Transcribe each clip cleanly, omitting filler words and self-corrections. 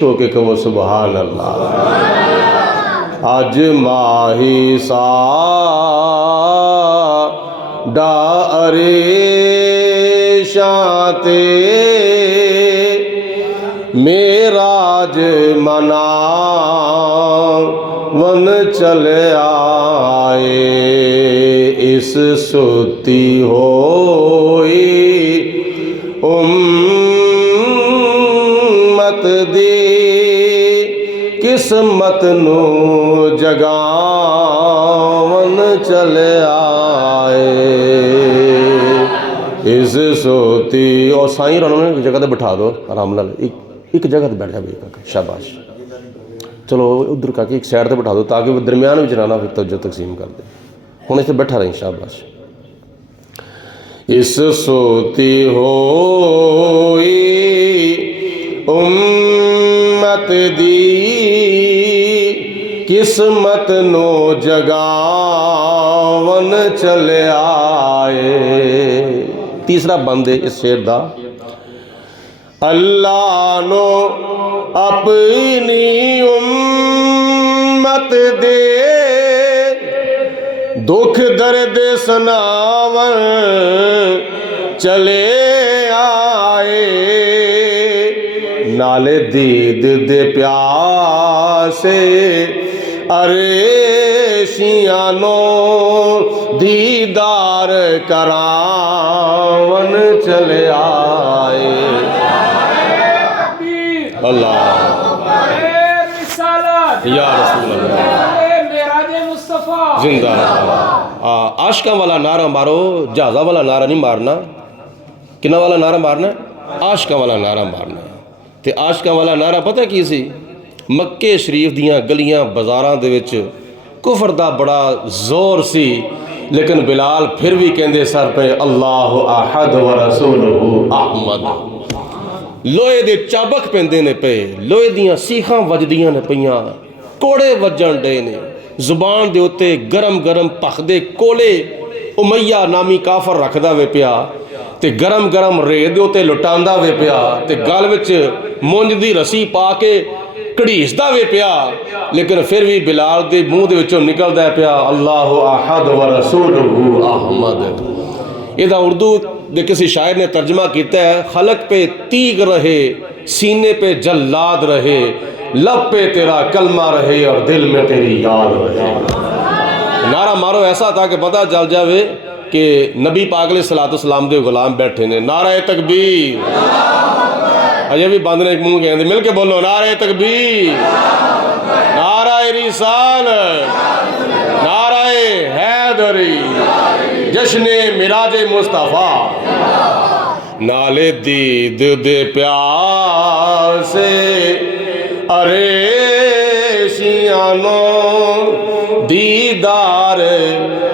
तो के कहो सुबहान अल्लाह। अज माही सा डारे शाते मेराज मना वन चले आए। इस सुती होई उम्मत दी किस्मत नू जगावन चले आए। इस सोती और साईं उन्होंने एक जगह पर बिठा दो आराम नाल, एक जगह पर बैठ जा भाई, शाबाश। चलो उधर का एक साइड पर बिठा दो ताकि वो दरम्यान में ना फिर तवज्जो तकसीम कर दे। हुण इत्थे बैठा रही, शाबाश। इस सोती होई उम्मत दी किस्मत नो जगावन चले आए। तीसरा बंद है इस शेर दा। अल्लाह नो अपनी उम्मत दे दुख दर्द सुनावन चले आए। नाले दीद दे प्यासे अरे शियानो दीदार करावन चले आए। अल्लाह या रसूल अल्लाह जिंदा। आशिका वाला नारा मारो, जहाजा वाला नारा नहीं मारना। किना वाला नारा मारना? आशिका वाला नारा मारना। ते आशिका वाला नारा पता की सी? मक्के शरीफ दियां गलियां बाजारां दे विच कुफर दा बड़ा जोर सी, लेकिन बिलाल फिर भी कहंदे सर पे अल्लाह अहद व रसूलुहु अहमद। लोहे दे चाबक पैंदे ने पे, लोहे दियां सीखां वजदियां ने पईयां, कोड़े वजन डे ने, जुबान दे उत्ते गरम गरम भखदे कोले उमैया नामी काफर रखदा वे पिया ते गरम गरम रेत दे उत्ते लुटांदा वे पिया ते गल विच मुंज दी रस्सी पा के घड़ीसदा वे पिया। लेकिन फिर भी बिलाल दे मूँह दे विचों निकलदा पिया अल्लाह अहद व रसूलुहु अहमद। इहदा उर्दू दे किसी शायर ने तर्जमा किया है, खलक पे तीग रहे, सीने पे जल्लाद रहे, लब पे तेरा कलमा रहे और दिल में तेरी याद रहे। नारा मारो ऐसा था कि पता चल जावे कि नबी पाक अलैहिस्सलाम दे गुलाम बैठे ने। नारा तकबीर, अजय भी बंद ने एक मुंह कहते मिल के बोलो नारा तकबीर, नारा रिसाल, नारा हैदरी, जश्ने मिराजे मुस्तफा। नाले दीद दे प्यार से अरे शियानो दीदार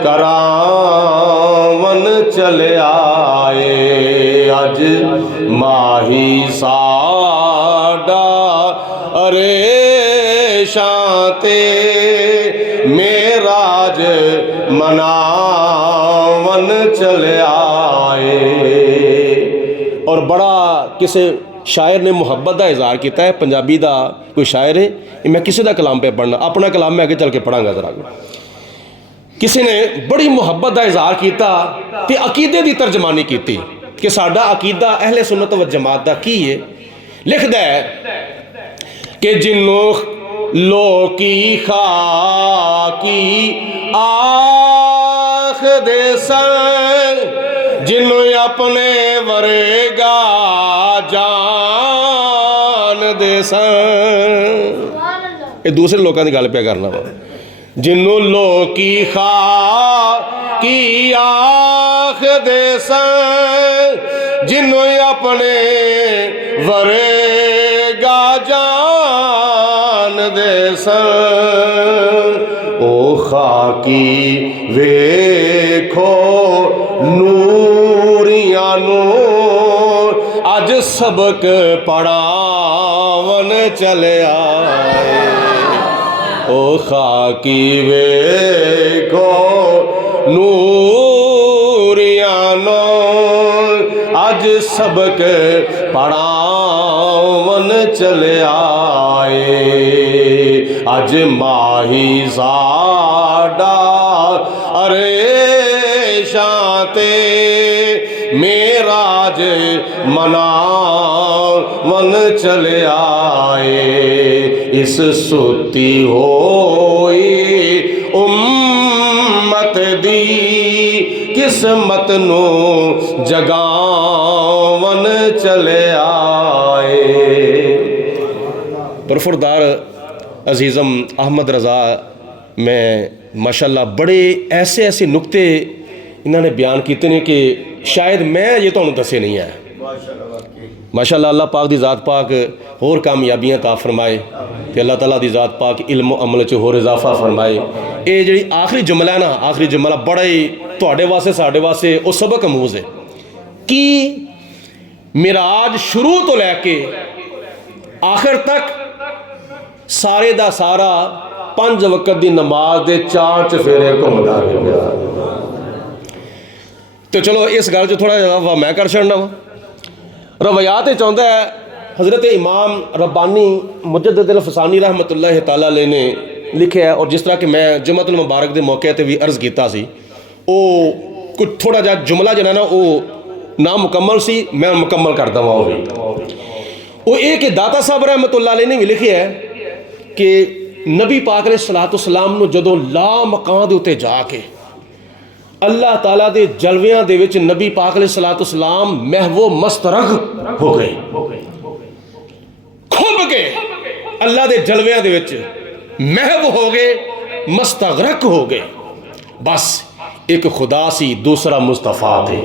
करावन चले आए। अज माही साडा अरे शाते मेराज मनावन चले आए। और बड़ा किसे शायर ने मुहब्बत का इजहार किया है। पंजाबी का कोई शायर है, मैं किसी का कलाम पे पढ़ना, अपना कलाम मैं आगे चल के पढ़ांगा जरा। किसी ने बड़ी मुहब्बत का इजहार किया ते अकीदे की तर्जमानी की कि साडा अकीदा अहले सुन्नत व जमात का की है। लिखदा है कि जिन्नों लोकी खाकी आख दे सन, जिन्नों अपने वरेगा जान दे सन। ये दूसरे लोगों की गल पे करना वा। जिन्नों लोकी खा की आख दे सन, जिन्नों अपने वरेगा जान दे सन। ओ खाकी वेखो नूरियां नू अज सबक पढ़ावन चले आए। ओ खाकी वेखो नूरियां नू अज सबक पढ़ावन वन चले आए, अज माही साडा अरे शांते मेराज मना वन चले आए, इस सुती होई उम्मत दी किस्मत नू जगावन चले आए। बरफुरदार अजीज़म अहमद रज़ा में माशाल्लाह बड़े ऐसे ऐसे नुक्ते इन्होंने बयान किए हैं कि शायद मैं ये तुहानू दसे नहीं है। माशाल्लाह अल्लाह पाक दी ज़ात पाक होर कामयाबियां ता फरमाए ते अल्लाह ताला दी ज़ात पाक इल्म अमल च होर इजाफा फरमाए। ये जी आखिरी जुमला है ना, आखिरी जुमला बड़ा ही तुहाडे वास्ते साडे वास्ते वो सबक अमूज है कि मिराज शुरू तो लैके आखिर तक सारे दा सारा 5 वक्त की नमाज के 4 चफेरे घूमता रहा। तो चलो इस गल च थोड़ा जहा मैं कर छड़ना वा। रवायात चाहता है हज़रत इमाम रब्बानी मुजद्दिद फ़सानी रहमतुल्लाह तआला अलैह ने लिखा है, और जिस तरह कि मैं जुम्मतुल मुबारक के मौके पर भी अर्ज़ किया सी, वो कुछ थोड़ा जहा जुमला जो ना वो ना मुकम्मल सी, मैं मुकम्मल करता वहाँ वो ये कि दाता साहब रहमतुल्लाह अलैह ने भी लिखे है कि नबी पाक अलैहिस्सलाम नूं जदों ला मकान दे उत्ते जाके अल्लाह ताला दे जलवियां दे विच नबी पाक अलैहिस्सलाम महवो मस्तरग हो गए, खुब गए अल्लाह दे जलवियां दे विच महव हो गए, मस्तगरक हो गए। बस एक खुदा सी, दूसरा मुस्तफ़ा थे।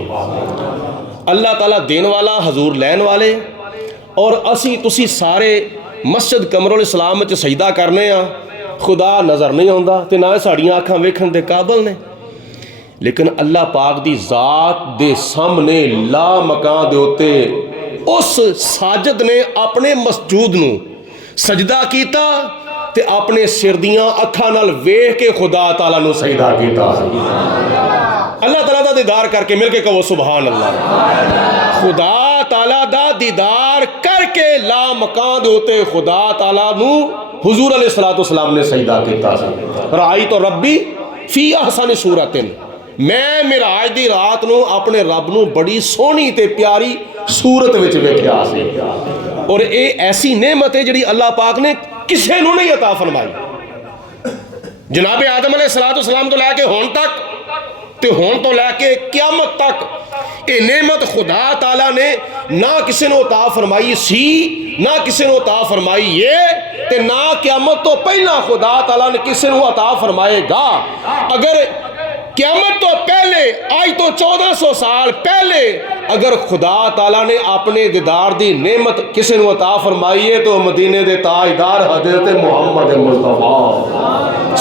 अल्लाह ताला देन वाला, हजूर लैन वाले, और असी तुसी सारे मस्जिद कमरुल इस्लाम में सजदा करने आ, खुदा नज़र नहीं आता तो ना साड़ियाँ अखां वेखण दे काबल ने, लेकिन अल्लाह पाक दी ज़ात दे सामने ला मकान दे उत्ते उस साजिद ने अपने मसजूद नूं सजदा कीता ते अपने सिर दियां अखां नाल वेख के खुदा ताला नूं सजदा कीता। अल्लाह ताला दा दीदार करके मिल के कहो सुभान अल्लाह। खुदा ताला दा दीदार करके ला मकान दे उत्ते खुदा ताला नूं हुजूर अलैहिस्सलाम ने सजदा कीता। राई तो रब्बी फी अहसन सूरतिन, मैं मिराज दी रात नूं अपने रब नूं बड़ी सोहनी ते प्यारी सूरत विच वेखिया सी। और ये ऐसी नेमत है जिहड़ी अल्लाह पाक ने किसी नूं नहीं अता फरमाई। जनाब आदम अलैहिस्सलाम तो लैके हुण तक ते हुण तो लैके क़यामत तक ये नेमत खुदा ताला ने ना किसी ने अता फरमाई सी, ना किसी ने अता फरमाई है, ते ना क़यामत तो पहला खुदा ताला ने किसी ने अता फरमाएगा। अगर क़यामत तो पहले, आज तो 1400 साल पहले अगर खुदा ताला ने अपने दीदार दी नेमत किसी ने अता फरमाई है तो मदीने दे ताजदार हज़रत मुहम्मद मुस्तफ़ा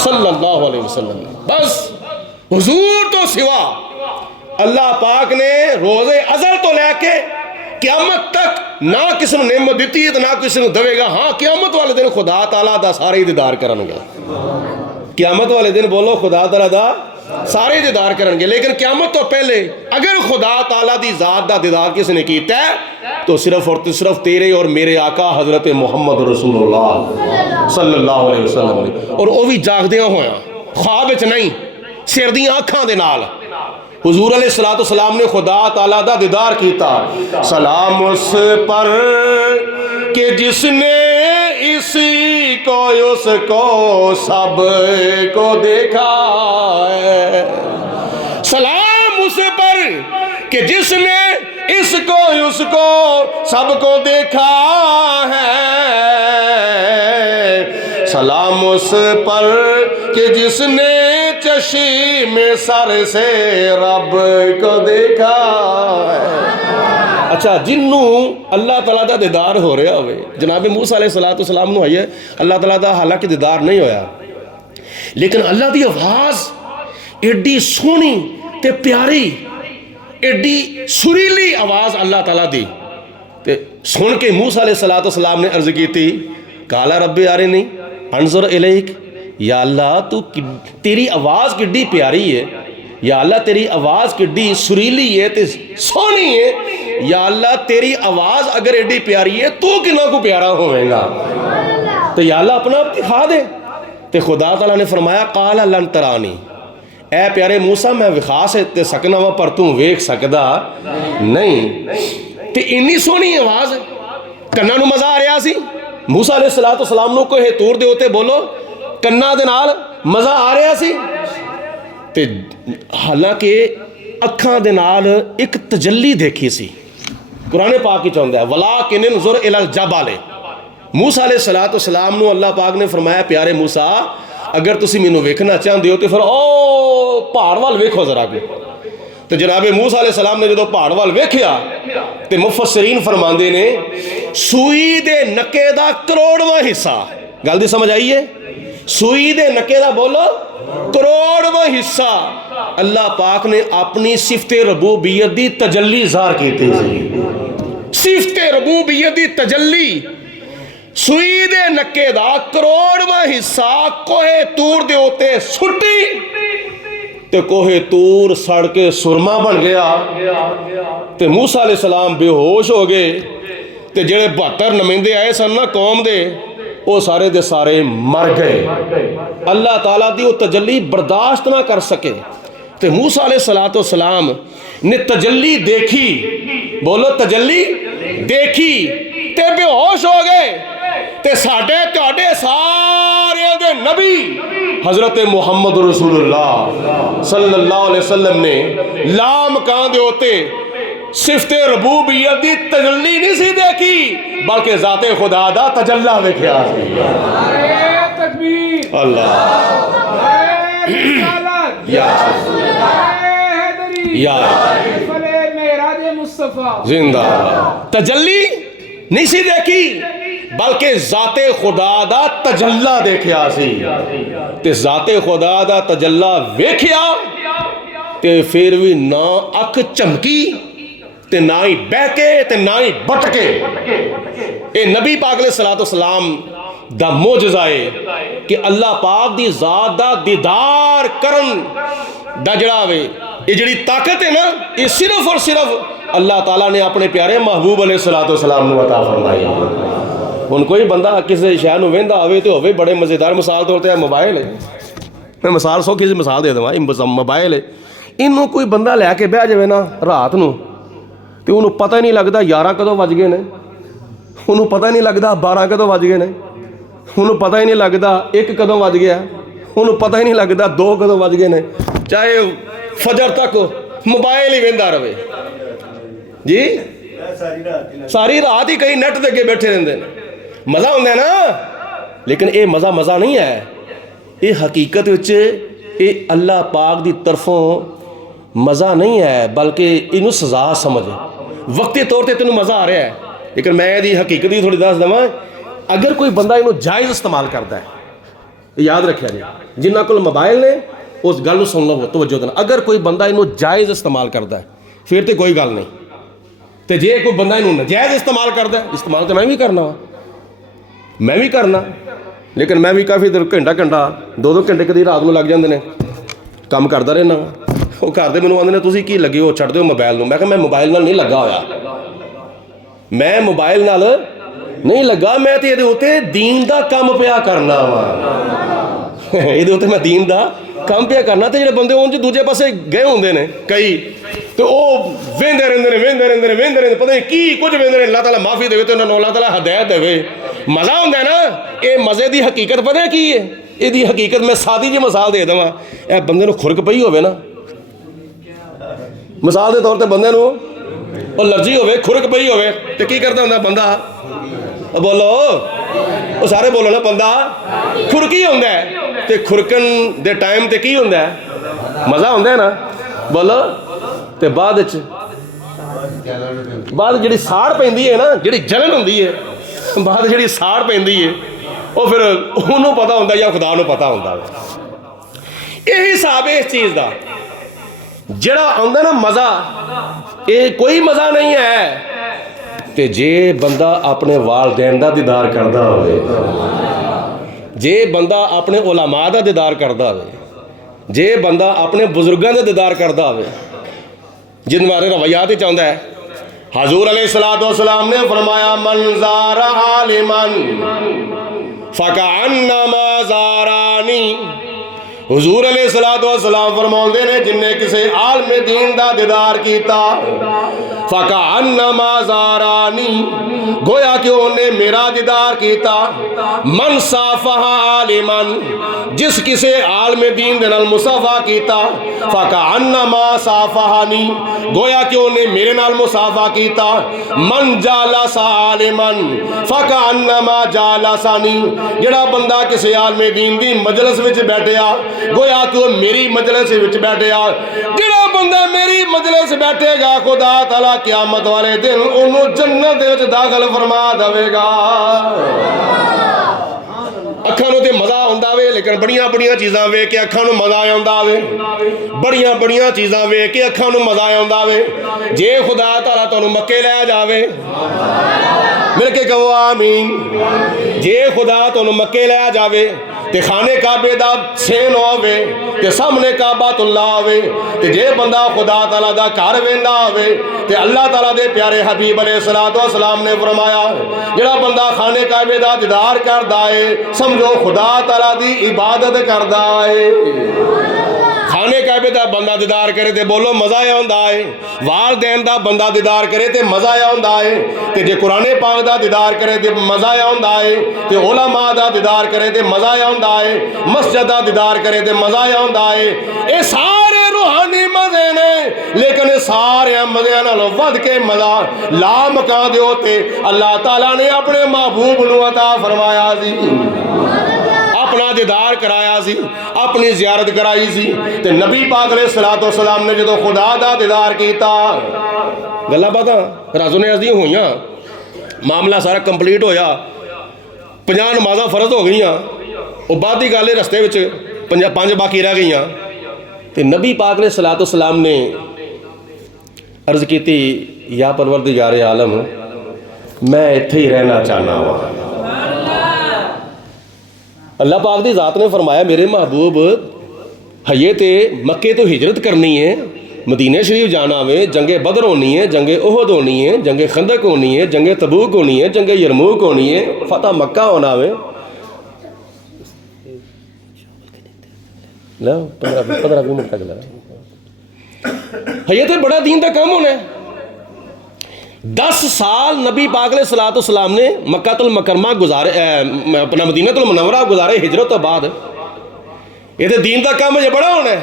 सल्लल्लाहु अलैहि वसल्लम। बस हुजूर तो सिवा अल्लाह पाक ने रोज़े अज़ल तो लैके क़यामत तक ना किसी ने नेमत दी है तो ना किसी ने देगा। हाँ, क़यामत वाले दिन खुदा ताला दा सारे दीदार करनगे। क़यामत वाले दिन बोलो खुदा ताला दा सारे दीदार करनगे, लेकिन क़यामत तो पहले अगर खुदा ताला दी ज़ात दा दीदार किसी ने किया तो सिर्फ और सिर्फ तेरे और मेरे आका हज़रत मुहम्मद रसूलुल्लाह सल्लल्लाहु अलैहि वसल्लम ने, और वो भी जागदियां होया, ख्वाब विच नहीं, सिर दी अखां दे नाल हुजूर अलैहिस्सलाम ने खुदा ताला दा दीदार किया। सलाम उस पर कि जिसने इसी को उसको सब को देखा है। सलाम उस पर कि जिसने इसको उसको सबको देखा है। सलाम उस पर कि जिसने चशी में सर से रब को देखा है। अच्छा, जिन्नू अल्लाह ताला दा दीदार हो रहा होवे, जनाब मूसा अलैहिस्सलाम नूं आइए अल्लाह ताला दा हालांकि दीदार नहीं होया, लेकिन अल्लाह दी आवाज़ एडी सोहनी ते प्यारी, एडी सुरीली आवाज़ अल्लाह ताला दी, ते सुन के मूसा अलैहिस्सलाम ने अर्ज़ की थी, काला रब्बे आरे नहीं अनजुर इलैक, या अल्लाह तू तेरी आवाज़ किड्डी प्यारी है, या अल्लाह तेरी आवाज़ किड्डी सुरीली है ते सोहनी है, या अल्लाह तेरी आवाज़ अगर एडी प्यारी है तू कितना को प्यारा होवेगा। तो या अल्लाह अपना आप दिखा दे। तो खुदा ताला ने फरमाया काला लन तरानी, ऐ प्यारे मूसा मैं विखा ते सकना वा पर तू वेख सकदा नहीं। तो इन्नी सोहनी आवाज़, कन्ना नूं मज़ा आ रहा सी। मूसा अलैहिस्सलातु वस्सलाम नूं कोहे तूर दे उत्ते बोलो कन्ना दे नाल मज़ा आ रहा सी। ते हालांकि अखां दे नाल एक तजल्ली देखी सी। कुरान पाक की चाहुंदा है वला किन ज़ुर इलल जबल। मूसा अलैहिस्सलातु वस्सलाम नूं अल्लाह पाक ने फरमाया प्यारे मूसा अगर तुसी मैनूं वेखना चाहते हो तो फिर ओ पहाड़ वाल वेखो जरा को। तो जनाबे मूसा अलैहिस्सलाम ने जो पहाड़ वाल वेख्या तो मुफस्सिरीन फरमांदे ने सूई दे नक्के दा करोड़वां हिस्सा, गल दी समझ आई है, सूई दे नक्के दा बोलो करोड़वां हिस्सा अल्लाह पाक ने अपनी सिफते रबूबियत दी तजल्ली ज़ाहिर कीती सी। सिफते रबूबियत दी तजल्ली सूई दे नक्के दा करोड़वां हिस्सा कोहे तूर दे उत्ते सुट्टी ते कोहे तूर सड़ के सुरमा बन गया। ते मूसा अलैहिस्सलाम बेहोश हो गए। ते जेड़े 72 नुमाइंदे आए सन ना कौम दे वो सारे दे सारे मर गए। अल्लाह ताला दी वो तजल्ली बर्दाश्त ना कर सके। ते मूसा अलैहिस्सलातु वस्सलाम ने तजल्ली देखी, बोलो तजल्ली देखी ते बेहोश हो गए। ते साडे तुहाडे सारे दे नबी हजरत मुहम्मद रसूलुल्लाह सल्लल्लाहु अलैहि वसल्लम ने लाम कां दे उत्ते सिफते रबूबियत दी तजल्ली नहीं सी देखी बल्कि जाते खुदा दा तजल्ला देखिया। अल्लाह जिंदा तजल्ली नहीं सी देखी बल्कि जाते खुदा दा तजल्ला देखिया सी। ते जाते खुदा दा तजल्ला वेख्या ते फिर भी ना अख झमकी ते ना ही बहके ते ना ही भटके। ये नबी पाक अलैहिस्सलातु वस्सलाम दा मोजज़ा है कि अल्लाह पाक दी ज़ात दा दीदार करन दा जड़ा वे ये जड़ी ताकत है ना ये सिर्फ और सिर्फ अल्लाह ताला ने अपने प्यारे महबूब अलैहिस्सलातु वस्सलाम नूं अता फरमाई। हुण कोई बंदा किसी शै नूं वेंदा होवे ते होवे बड़े मज़ेदार, मिसाल तौर ते मोबाइल है, मैं मिसाल सौखी सी मिसाल दे देवां, मोबाइल है, इनू कोई बंदा लैके बह जाए ना रात नूं ते उन्होंने पता ही नहीं लगता 11 कदों वज गए ने, उन्होंने पता ही नहीं लगता 12 कदों वज गए ने, उन्होंने पता ही नहीं लगता 1 कदों वज गया, उन्होंने पता ही नहीं लगता 2 कदों वज गए ने, चाहे फजर तक मोबाइल ही वेंदा रहे जी, सारी रात ही कई नैट दे अगे बैठे रहंदे ने। मज़ा होंदा है ना, लेकिन ये मज़ा नहीं है, ये हकीकत विच ये अल्लाह पाक दी तरफों मज़ा नहीं है बल्कि इनू सज़ा समझ। वक्ती तौर पर तेन मज़ा आ रहा है, लेकिन मैं यदी हकीकत ही थोड़ी दस देवां, अगर कोई बंदा इनू जायज़ इस्तेमाल करता है, याद रखिया जी, जिन्हां कोल मोबाइल ने उस गल सुन लो तवज्जो देना, अगर कोई बंदा इनू जायज़ इस्तेमाल करता है फिर तो कोई गल नहीं, तो जे कोई बंदा इनू नजायज़ इस्तेमाल करता है, इस्तेमाल तो मैं भी करना वा, मैं भी करना, लेकिन मैं भी काफ़ी देर घंटा 2-2 घंटे कभी रात को लग जाते हैं काम करता रहना। वो घर दे मैनूं आंदे ने तुसीं की लगे हो छड्ड दिओ मोबाइल नूं, मैं कहा मैं मोबाइल नाल नहीं लगा होया, मैं मोबाइल नाल नहीं लगा, मैं तो ये उत्ते दीन दा काम पिया करना वा, ये उत्ते मैं दीन दा काम पिया करना। तो जो बंदे उंज दूजे पासे गए होंगे ने कई, तो वह वेंदे रहंदे पता नहीं की कुछ वेंदे ने, अल्लाह ताला माफ़ी देवे तो उन्होंने अल्लाह ताला हदायत देवे। मज़ा होंदा है ना, ये मज़े की हकीकत पता है की है, ये हकीकत मैं सादी जी मिसाल दे देवां, ए बंदे नूं खुरक पई होवे ना, मिसाल के तौर पर बंदे नूं एलर्जी होवे, खुरक पई होवे, तो की करता हुंदा बंदा, बोलो वो सारे बोलो ना, बंदा खुरकी होंदा है, तो खुरकन दे टाइम ते की होंदा है, मज़ा होंदा है ना, बोलो। तो बाद जी साड़ पैंदी है ना, जी जलन होंदी है, बाद जी साड़ पैंदी है, वो फिर उन्होंने पता होंदा या खुदा नूं पता होंदा। यही हिसाब है इस चीज़ का, जड़ा आंदा ना मज़ा, ये कोई मज़ा नहीं है। तो जे बंदा अपने वालदैन का दीदार करता होवे, जे बंदा अपने उलमा का दीदार करता होवे, जे बंदा अपने बुजुर्गों का दीदार करता होवे, जिन बारे रवैयात चाहता है, हजूर अलैहिस्सलाम ने फरमाया मन ज़ारा आलिमन फ़कअन्नमा ज़ारानी। हुजूर अलैहिस्सलाम फरमाते ने जिन्हें किसी आलिम दीन दा दीदार किया फ़कअन्नमा ज़ारानी, गोया कि उन्हें मेरा दीदार किया। मन साफ़हा आलिमन, जिस किसी आलिम दीन दे नाल मुसाफा किया फ़कअन्नमा साफ़हानी, गोया कि उन्हें मेरे नाल मुसाफा किया। मन जालसा आलिमन फ़कअन्नमा जालसानी, जिहड़ा बंदा किसी आलिम दीन दी मजलिस विच बैठिया गोया कि वह मेरी मजलिस विच बैठिया। जिहड़ा बंदा मेरी मजलिस बैठेगा खुदा ताला क़यामत वाले दिन उन्होंने जन्नत दे विच दाखिल फरमा देवेगा। अखां नूं ते मज़ा आउंदा वे, लेकिन बड़ियां बड़ियां चीज़ां वेख के अखां नूं मज़ा आउंदा वे, बड़ियां बड़ियां चीज़ां वेख के अखां नूं मज़ा आउंदा वे। जे खुदा ताला तुहानूं मक्के लै जावे, मिल के कहो आमीन। जे खुदा तुहानूं मक्के लै जावे ते खाने काबे दा सेन होवे ते सामने काबातुल्ला होवे, ते जे बंदा खुदा ताला दा घर वेंदा होवे ते अल्लाह ताला दे प्यारे हबीब अलैहिस्सलाम ने फरमाया जिहड़ा बंदा खाने काबे दा दीदार करदा है समझो खुदा ताला दी इबादत करदा है। खाने काबे दा बंदा दीदार करे ते बोलो मज़ा आउंदा है। वालदैन दा बंदा दीदार करे ते मज़ा आउंदा है। ते जे कुराने पाक दा दीदार करे ते मज़ा आउंदा है। ते उलमा दा दीदार करे ते मज़ा आउंदा है। मस्जिद दा दीदार करे ते मज़ा आउंदा है। ये सारे रूहानी मज़े ने, लेकिन सारे मज़े नालों वध के मज़ा ला मकां दे उत्ते अल्लाह ताला ने अपने महबूब नूं अता फरमाया सी, अपना दीदार कराया सी, अपनी जियारत कराई सी। ते नबी पाक अलैहिस्सलाम ने जो खुदा दा दीदार किया, गल्लां बातां राजो ने अजदियां होइयां, मामला सारा कंप्लीट होया, 50 नमाज़ां फर्ज हो गई, वो बाद की गल रस्ते विच 5 बाकी रह गई। ते नबी पाक अलैहिस्सलाम ने अर्ज की या परवरदिगार आलम मैं इत्थे ही रहना चाहना वा। अल्लाह पाक दी ज़ात ने फरमाया मेरे महबूब हये ते मक्के तो हिजरत करनी है, मदीने शरीफ जाना वे, जंगे बदर होनी है, जंगे ओहद होनी है, जंगे खंदक होनी है, जंगे तबूक होनी है, जंगे यरमूक होनी है, फतह मक्का होना वे। 15 मिनट तक लगा हये तो बड़ा दीन का काम होना है। 10 साल नबी पाक अलैहिस्सलाम ने मक्कातुल मुकर्रमा गुजारे, अपना मदीनातुल मुनव्वरा गुजारे हिजरत तो बाद। ये तो दीन का काम जो बड़ा होना है।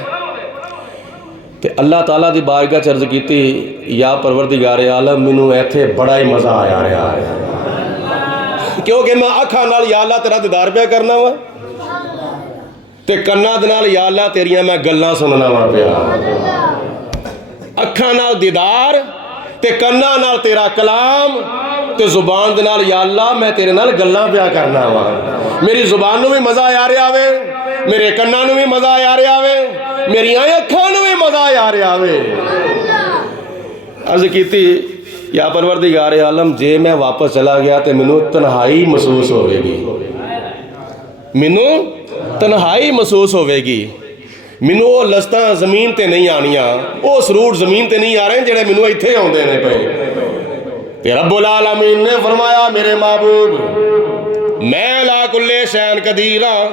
तो अल्लाह ताला की बारगाह च अर्ज की या परवरदिगार आलम मैनू इत्थे बड़ा ही मज़ा आया रहा है, क्योंकि मैं अखां नाल या अल्लाह तेरा दीदार पिया करना वा ते कन्नां दे नाल या अल्लाह तेरियां मैं गल्लां सुनना वा पिया। अखां नाल दीदार ते कन्नां नाल तेरा कलाम ते जुबान दे नाल या अल्लाह मैं तेरे नाल गल्लां पिया करना वा। मेरी जुबान नूं भी मज़ा आ रहा वे, मेरे कन्नां नूं भी मज़ा आ रहा वे, मेरी अखां नूं भी मज़ा आ रहा वे। अर्ज की या परवरदिगार आलम जे मैं वापस चला गया तो मैनू तन्हाई महसूस होगी, मैनू तन्हाई महसूस होगी, मैनू वो लस्तां जमीन ते नहीं आनियां, वो सरूट जमीन ते नहीं आ रहे जेड़े मैनू इत्थे आउंदे ने पे। रब्बुल आलमीन ने फरमाया मेरे महबूब मैं ला कुल्ले शैन कदीर हाँ,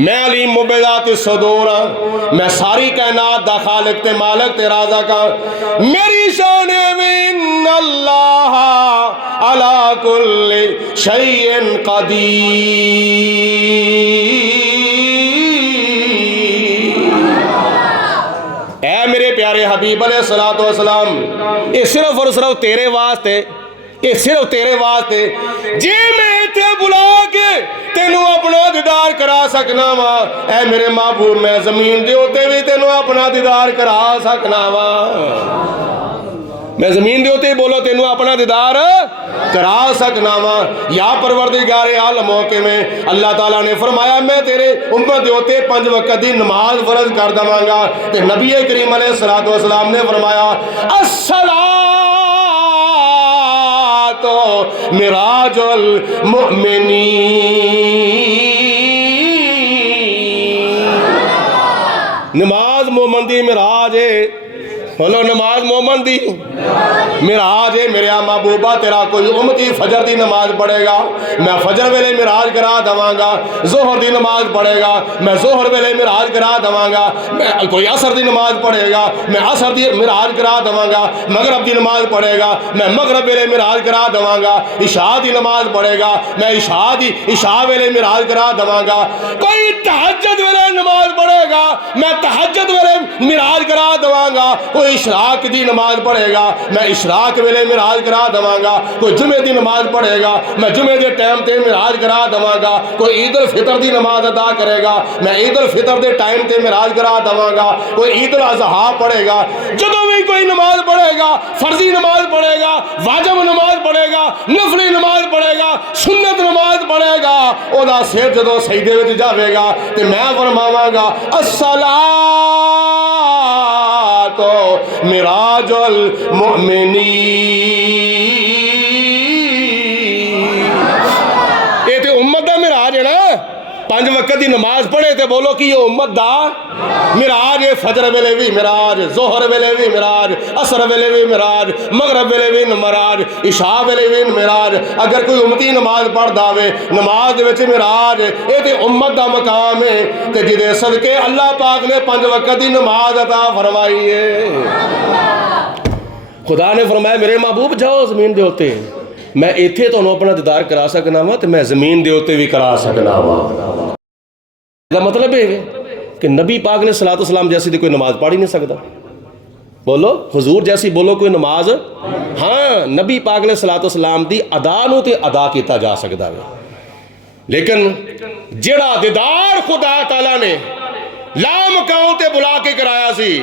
मैं अलीम मुबेदात सदूर हाँ, मैं सारी कायनात दा खालिक ते मालिक ते राज़िक हाँ। मेरी शान में अल्लाह अला कुल्ले शैइन कदीर। ऐ मेरे प्यारे हबीब अलैहिस्सलाम ये सिर्फ और सिर्फ तेरे वास्ते, ये सिर्फ तेरे वास्ते जे मैं इत्थे बुला के तेनू अपना दीदार करा सकना वा। ऐ मेरे महबूब मैं जमीन दे उत्ते भी तेनू अपना दीदार करा सकना वा। मैं जमीन दे उत्ते बोलो तेनू अपना दीदार करा सकना वा। या परवरदिगार आलम मौके में अल्लाह ताला ने फरमाया मैं तेरे उम्मत दे उत्ते 5 वक्त दी नमाज फर्ज कर दवांगा। ते नबी करीम अलैहिस्सलाम ने फरमाया अस्सलातो मिराजुल मुमिनीन, नमाज मोमन दी मिराज है। बोलो नमाज मोमन दी मिराज है मेरे महबूबा तेरा कोई उम्मती फजर की नमाज पढ़ेगा, मैं फजर वेले मिराज करा देवांगा। जोहर की नमाज पढ़ेगा, मैं जोहर वेले मिराज करा देवांगा। मैं कोई असर की नमाज पढ़ेगा, मैं असर की मिराज करा देवांगा। मगरब की नमाज पढ़ेगा, मैं मगरब वेले मिराज करा देवांगा। इशा की नमाज पढ़ेगा, मैं इशा वेले मिराज करा देवांगा। कोई तहज्जुद वेले नमाज पढ़ेगा, मैं तहज्जुद वेले मिराज करा देवांगा। कोई इशराक की नमाज पढ़ेगा, मैं इशराक वेले मिराज करा देवांगा। कोई जुमे की नमाज पढ़ेगा, मैं जुमे के टाइम ते मिराज करा देवांगा। कोई ईद उल फितर की नमाज अदा करेगा, मैं ईद उल फितर के टाइम ते मिराज करा देवांगा। कोई ईद उल अज़हा पढ़ेगा, जदों भी कोई नमाज पढ़ेगा, फर्जी नमाज पढ़ेगा, वाजिब नमाज पढ़ेगा, नफली नमाज पढ़ेगा, सुन्नत नमाज पढ़ेगा, ओदा सिर जदों सजदे विच जावेगा ते मैं फरमावांगा अस्सलातो मिराजुल मुमिनीन। ये तो उम्मत दा मिराज है ना। 5 वक्त की नमाज पढ़े तो बोलो कि ये उम्मत दा मिराज है। फजर वेले भी मिराज, जोहर वेले भी मिराज, असर वेले भी मिराज, मगरब वेले भी मिराज, इशा वेले भी मिराज। अगर कोई उम्मती नमाज पढ़दा वे, नमाज दे विच मिराज, ये तो उम्मत दा मकाम है ते जिदे सदके अल्लाह पाक ने 5 वक्त की नमाज अता फरमाई है। खुदा ने फरमाया मेरे महबूब जाओ जमीन दे उत्ते, मैं इत्थे तुहानूं अपना दीदार करा सकना वा, तो मैं जमीन दे उत्ते भी करा सकना वा। इसका मतलब है कि नबी पाक ने सलातो सलाम जैसी तो कोई नमाज पढ़ ही नहीं सकता। बोलो हुजूर जैसी बोलो कोई नमाज। हाँ, नबी पाक ने सलातो सलाम की अदा नूं ते अदा किया जा सकता है, लेकिन जिहड़ा दीदार खुदा ताला ने लामकाओं ते बुला के कराया सी,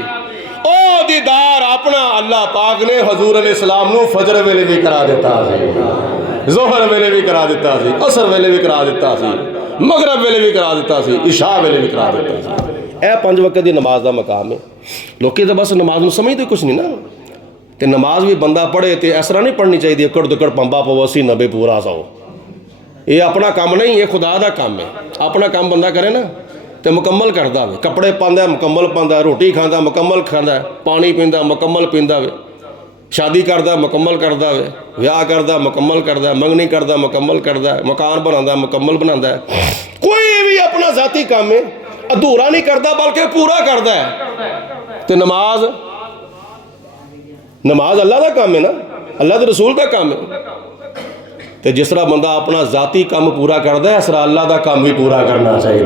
ओ दीदार अपना अल्लाह पाक ने हजूर अलैहिस्सलाम नूं फजर वेले भी करा दिता सी, जोहर वेले भी करा दिता सी, असर वेले भी करा दिता सी, मगरब वेले भी करा दिता सी, इशा वेले भी करा दिता सी। यह 5 वक्त की नमाज का मकाम है। लोग तो बस नमाज में समझते कुछ नहीं ना। तो नमाज भी बंदा पढ़े तो इस तरह नहीं पढ़नी चाहिए कड़ दुकड़ पंबा पवो 80 90 पूरा 100। ये अपना काम नहीं, ये खुदा का काम है। अपना काम बंदा करे ना तो मुकम्मल करता वे। कपड़े पाँदा मुकम्मल पाँदा, रोटी खाता मुकम्मल खाता, पानी पींदा मुकम्मल पींदा वे, शादी करता मुकम्मल करता वे, विआह करता मुकम्मल करता, मंगनी करता मुकम्मल करता, मकान बनाता मुकम्मल बनाता है। कोई भी अपना जाती काम है अधूरा नहीं करता बल्कि पूरा करता है। तो नमाज अल्लाह का काम है ना, अल्लाह के रसूल का काम है। तो जिस तरह बंदा अपना जाती काम पूरा करता है, इस तरह अल्लाह का काम भी पूरा करना चाहिए।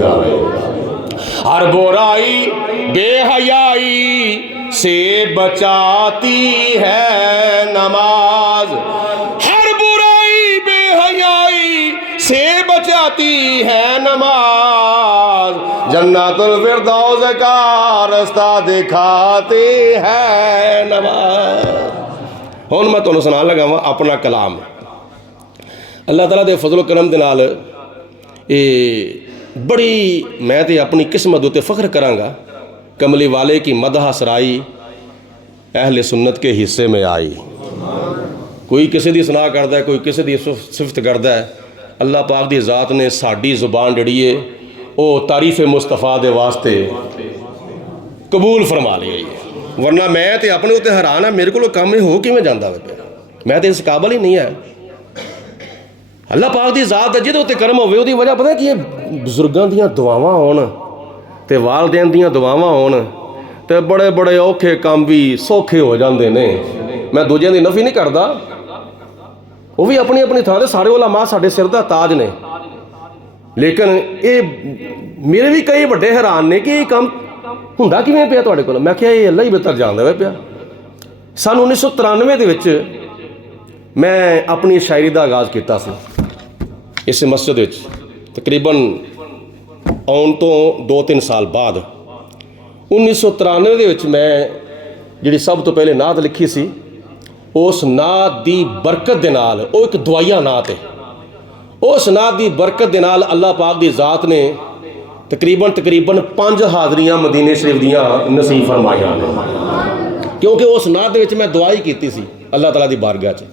हर बुराई बेहयाई से बचाती है नमाज, हर बुराई बेहयाई से बचाती है नमाज, जन्नतुल फिरदौस का रास्ता दिखाती है नमाज। हुण मैं तुहानूं सुनान लगा वां अपना कलाम। अल्लाह ताला दे फजल करम दे नाल बड़ी मैं तो अपनी किस्मत उत्ते फख्र करांगा। कमली वाले की मदह सराई अहले सुन्नत के हिस्से में आई। कोई किसी की सनाह करता है, कोई किसी की सिफत करता है। अल्लाह पाक की ज़ात ने साड़ी जुबान जड़ी है वो तारीफ़ मुस्तफ़ा दे वास्ते कबूल फरमा ली है। वरना मैं तो अपने उत्ते हैरान है, मेरे को काम हो किवें जांदा वे पिया, मैं तो इस काबल ही नहीं है। अल्लाह पाक की ज़ात है जिहदे उत्ते करम होवे, उहदी वजह पता की बजुर्गों दी दुआवां होण ते वालदैन दी दुआवां होण ते बड़े बड़े औखे काम भी सौखे हो जाते ने। मैं दूजिਆਂ की नफी नहीं करता, वो भी अपनी अपनी थां ते सारे उलमा साडे सिर दा ताज ने। लेकिन ये मेरे भी कई बड़े हैरान ने कि ये काम हुंदा किवें पिया तुहाडे कोल। मैं क्या ये अल्लाह ही बेहतर जानदा वे पिया। सन 1993 दे विच मैं अपनी शायरी का आगाज़ किया सी इस मस्जिद विच। तकरीबन आउण तो 2-3 साल बाद 1993 दे विच मैं जिहड़ी सब तो पहले नात लिखी सी, उस नात की बरकत दे नाल, वो एक दुआया नात है, उस नात की बरकत दे नाल अल्लाह पाक की ज़ात ने तकरीबन 5 हाज़रियाँ मदीने शरीफ दियाँ नसीब फरमाइयां ने, क्योंकि उस नात दे विच मैं दुआ ही की सी अल्लाह ताला की बारगाह च।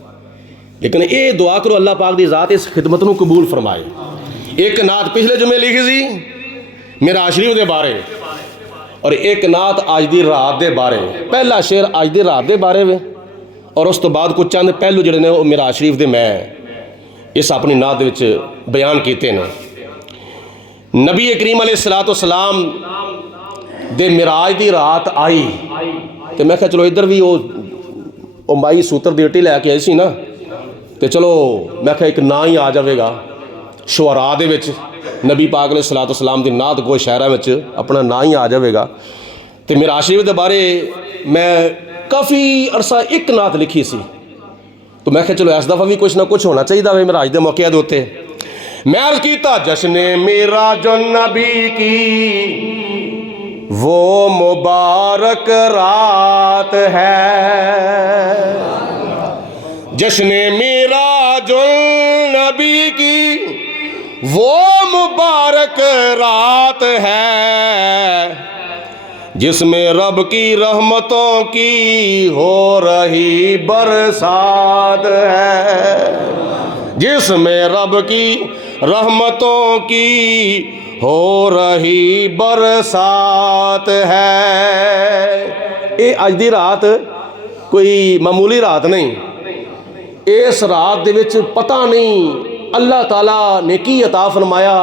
लेकिन ये दुआ करो अल्लाह पाक की ज़ात इस खिदमत को कबूल फरमाए। एक नात पिछले जुमे लिखी सी मेरा शरीफ के बारे, और एक नात अज की रात के बारे। पहला शेर अज की रात के बारे वे, और उस तो बाद कुछ चंद पहलू जिहड़े ने मिराज शरीफ दे मैं इस अपनी नात विच बयान कीते ने। नबी करीम अलैहिस्सलातु वस्सलाम दे मिराज दी रात आई तो मैं कहा चलो इधर भी वो माई सूत्र दी हट्टी लैके आई सी ना, तो चलो मैं कहा एक ना ही आ जाएगा शुअरा दे विच नबी पाक अलैहिस्सलातु वस्सलाम दी नात कोई शहरा में अपना ना ही आ जाएगा। तो मिराज शरीफ के बारे मैं काफ़ी अरसा एक नात लिखी सी, तो मैं चलो इस दफ़ा भी कुछ ना कुछ होना चाहिए वे मिराज के मौके के उत्ते। मैं अर्ज़ कीता जश्न मिराज नबी की वो मुबारक रात है, जश्न मिराज नबी की वो मुबारक रात है जिसमें रब की रहमतों की हो रही बरसात है, जिसमें रब की रहमतों की हो रही बरसात है। ये अज दी रात कोई मामूली रात नहीं, इस रात दे विच पता नहीं अल्लाह ताला ने की अता फरमाया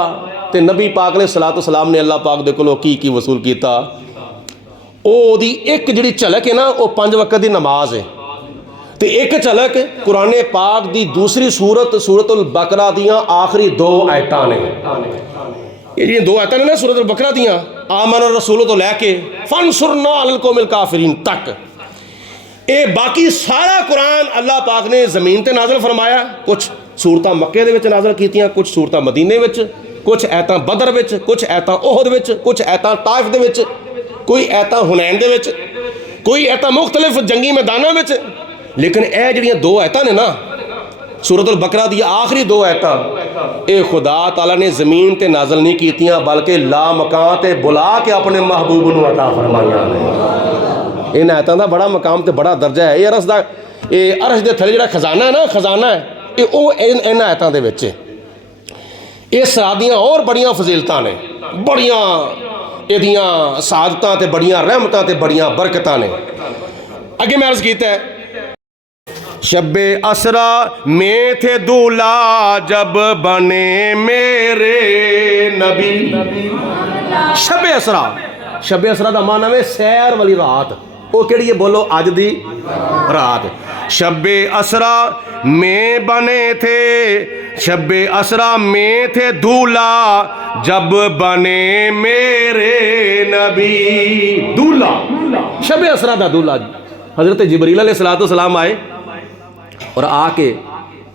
ते नबी पाक अलैहिस्सलातु वस्सलाम ने अल्लाह पाक दे कोलों की वसूल कीता। ओदी एक जिहड़ी झलक है ना वो 5 वक्त की नमाज है, तो एक झलक कुरान पाक दी दूसरी सूरतुल बकरा दियाँ आखिरी 2 आयतां ने। ये जी 2 आयतां ने ना सूरतुल बकरा दियाँ आमन रसूल तो लैके फनसुरना अलल कौमिल काफिरीन तक, ये बाकी सारा कुरान अल्लाह पाक ने ज़मीन ते नाज़िल फरमाया। कुछ सूरतां मक्के दे विच नाज़िल कीतियां, कुछ सूरतां मदीने विच, कुछ आयतां बदर विच, कुछ आयतां ओहद विच, कुछ आयतां ताइफ दे विच, कोई आयतां हुनैन दे विच, कोई आयतां मुख्तलिफ जंगी मैदानां विच। लेकिन यह जिहड़ियां 2 आयतां ने ना सूरतुल बकरा दी आखिरी 2 आयतां ये खुदा ताला ने ज़मीन ते नाज़िल नहीं कीतियां बल्कि ला मकान ते बुला के अपने महबूब नूं अता फरमाइयां ने। इन आयतां दा बड़ा मकाम ते बड़ा दर्जा है। ये अरश दे थल्ले जिहड़ा खजाना है ना, खजाना है ये ओ इन आयतां दे विच। इस रात दियां और बड़ियां फजीलतां ने, बड़ियां इहदियां सादतां ते बड़ियां रहमतां ते बड़ियां बरकतां ने। अगे मैं अर्ज़ कीता है शब्बे असरा में थे दूल्हा जब बने मेरे नबी। शब्बे असरा दा माना है सैर वाली रात। वो केड़ी है बोलो? अज दी रात। शब्बे असरा में बने थे, शब्बे असरा में थे दूल्हा जब बने मेरे नबी। दूल्हा शब्बे असरा दा दूल्हा हज़रत जिबरील अलैहिस्सलातु वस्सलाम आए और आके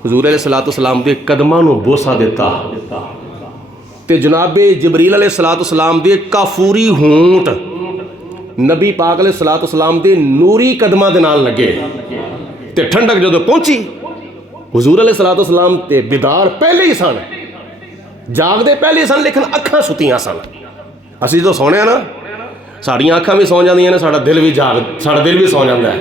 हुजूर अलैहिस्सलातु वस्सलाम के कदमां नूं बोसा दिता ते जनाबे जिबरील अलैहिस्सलातु वस्सलाम दे काफूरी होंठ नबी पाक अलैहिस्सलातु वस्सलाम दे नूरी कदमां दे नाल लगे ते ठंडक जदों पहुंची हुजूर अलैहिस्सलातु वस्सलाम ते बिदार पहले ही सन, जागदे पहले सन, लेकिन अखां सुतियां सन। असीं जो सोने ना साड़ियां अखां भी सौ जांदियां ने, साड़ा दिल भी सौ जाता है।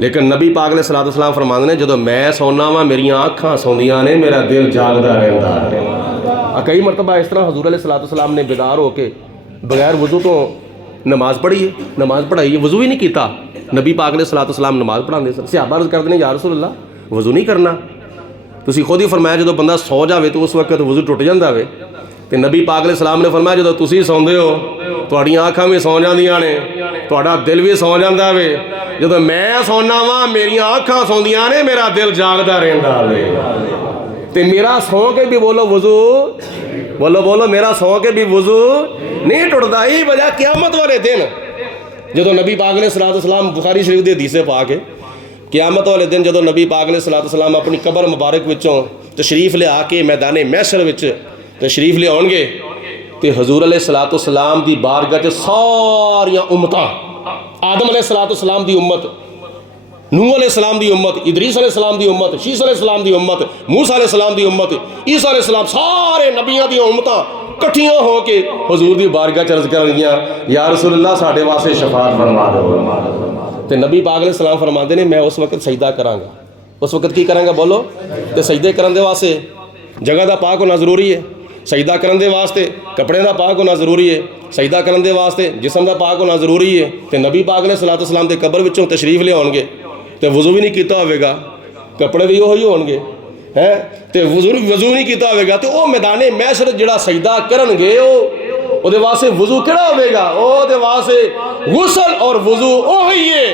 लेकिन नबी पाक अलैहिस्सलातु वस्सलाम फरमांदे ने जदों मैं सौना वा मेरियां अखां सौंदियां ने, मेरा दिल जागदा रहिंदा है। कई मरतबा इस तरह हुजूर अलैहिस्सलातु वस्सलाम ने बेदार होके बगैर वजू तो नमाज पढ़ी है, नमाज पढ़ाई है, वजू ही नहीं किया। नबी पाक अलैहिस्सलातु वस्सलाम नमाज पढ़ाते सन। सहाबा अर्ज़ करते हैं या रसूल अल्लाह वजू नहीं करना? तुसीं खुद ही फरमाया जो बंदा सौ जाए तो उस वक्त वजू टुट जाता है। तो नबी पाक अलैहिस्सलाम ने फरमाया जो तुसीं सौंदे हो तुहाड़ियां अखां भी सौ जांदियां ने, तुहाडा दिल भी सौ जाता है। जो मैं सौना वा मेरियां अखां सौंदियां ने, मेरा दिल जागदा रहिंदा है। तो मेरा सौ के भी बोलो वजू, बोलो मेरा सौ के भी वजू नहीं टुटदा। यही वजह क़यामत वाले दिन जो नबी पाक अलैहिस्सलातु वस्सलाम बुखारी शरीफ के हदीस पाक है, क़यामत वाले दिन जो नबी पाक अलैहिस्सलातु वस्सलाम अपनी कबर मुबारक विचों तशरीफ लिया के मैदान महशर विच तशरीफ लियाउणगे तो हजूर अलैहिस्सलातु वस्सलाम की बारगाह च सारियां उम्मतां, आदम अलैहिस्सलातु वस्सलाम की उम्मत, नूह अलैहिस्सलाम की उम्मत, इदरीस अलैहिस्सलाम की उम्मत, शीस अलैहिस्सलाम की उम्मत, मूसा अलैहिस्सलाम की उम्मत, ईसा अलैहिस्सलाम, सारे नबियां दी उम्मतां कट्ठियां होके हजूर की बारगाह च अर्ज़ करनगियां या रसूलल्लाह साडे वास्ते शफाअत फरमा दो। तो नबी पाक अलैहिस्सलाम फरमाते ने मैं उस वक्त सजदा करांगा। उस वक्त की करांगा बोलो? तो सजदे करन दे वास्ते जगह का पाक होना जरूरी है, सजदा करन दे वास्ते कपड़े का पाक होना जरूरी है, सजदा करन दे वास्ते जिस्म का पाक होना जरूरी है। तो नबी पाक अलैहिस्सलातु वस्सलाम के कबर विचों तशरीफ लियाउणगे तो वज़ू भी नहीं किया होगा, कपड़े भी वही होणगे है, तो वज़ू नहीं किया होगा, तो वह मैदाने मैशर जिहड़ा सजदा करनगे ਉਹਦੇ ਵਾਸਤੇ ਵਜ਼ੂ ਕਿਹੜਾ ਹੋਵੇਗਾ? ਉਹਦੇ ਵਾਸਤੇ ਗੁਸਲ ਔਰ ਵਜ਼ੂ ਉਹੀ ਹੈ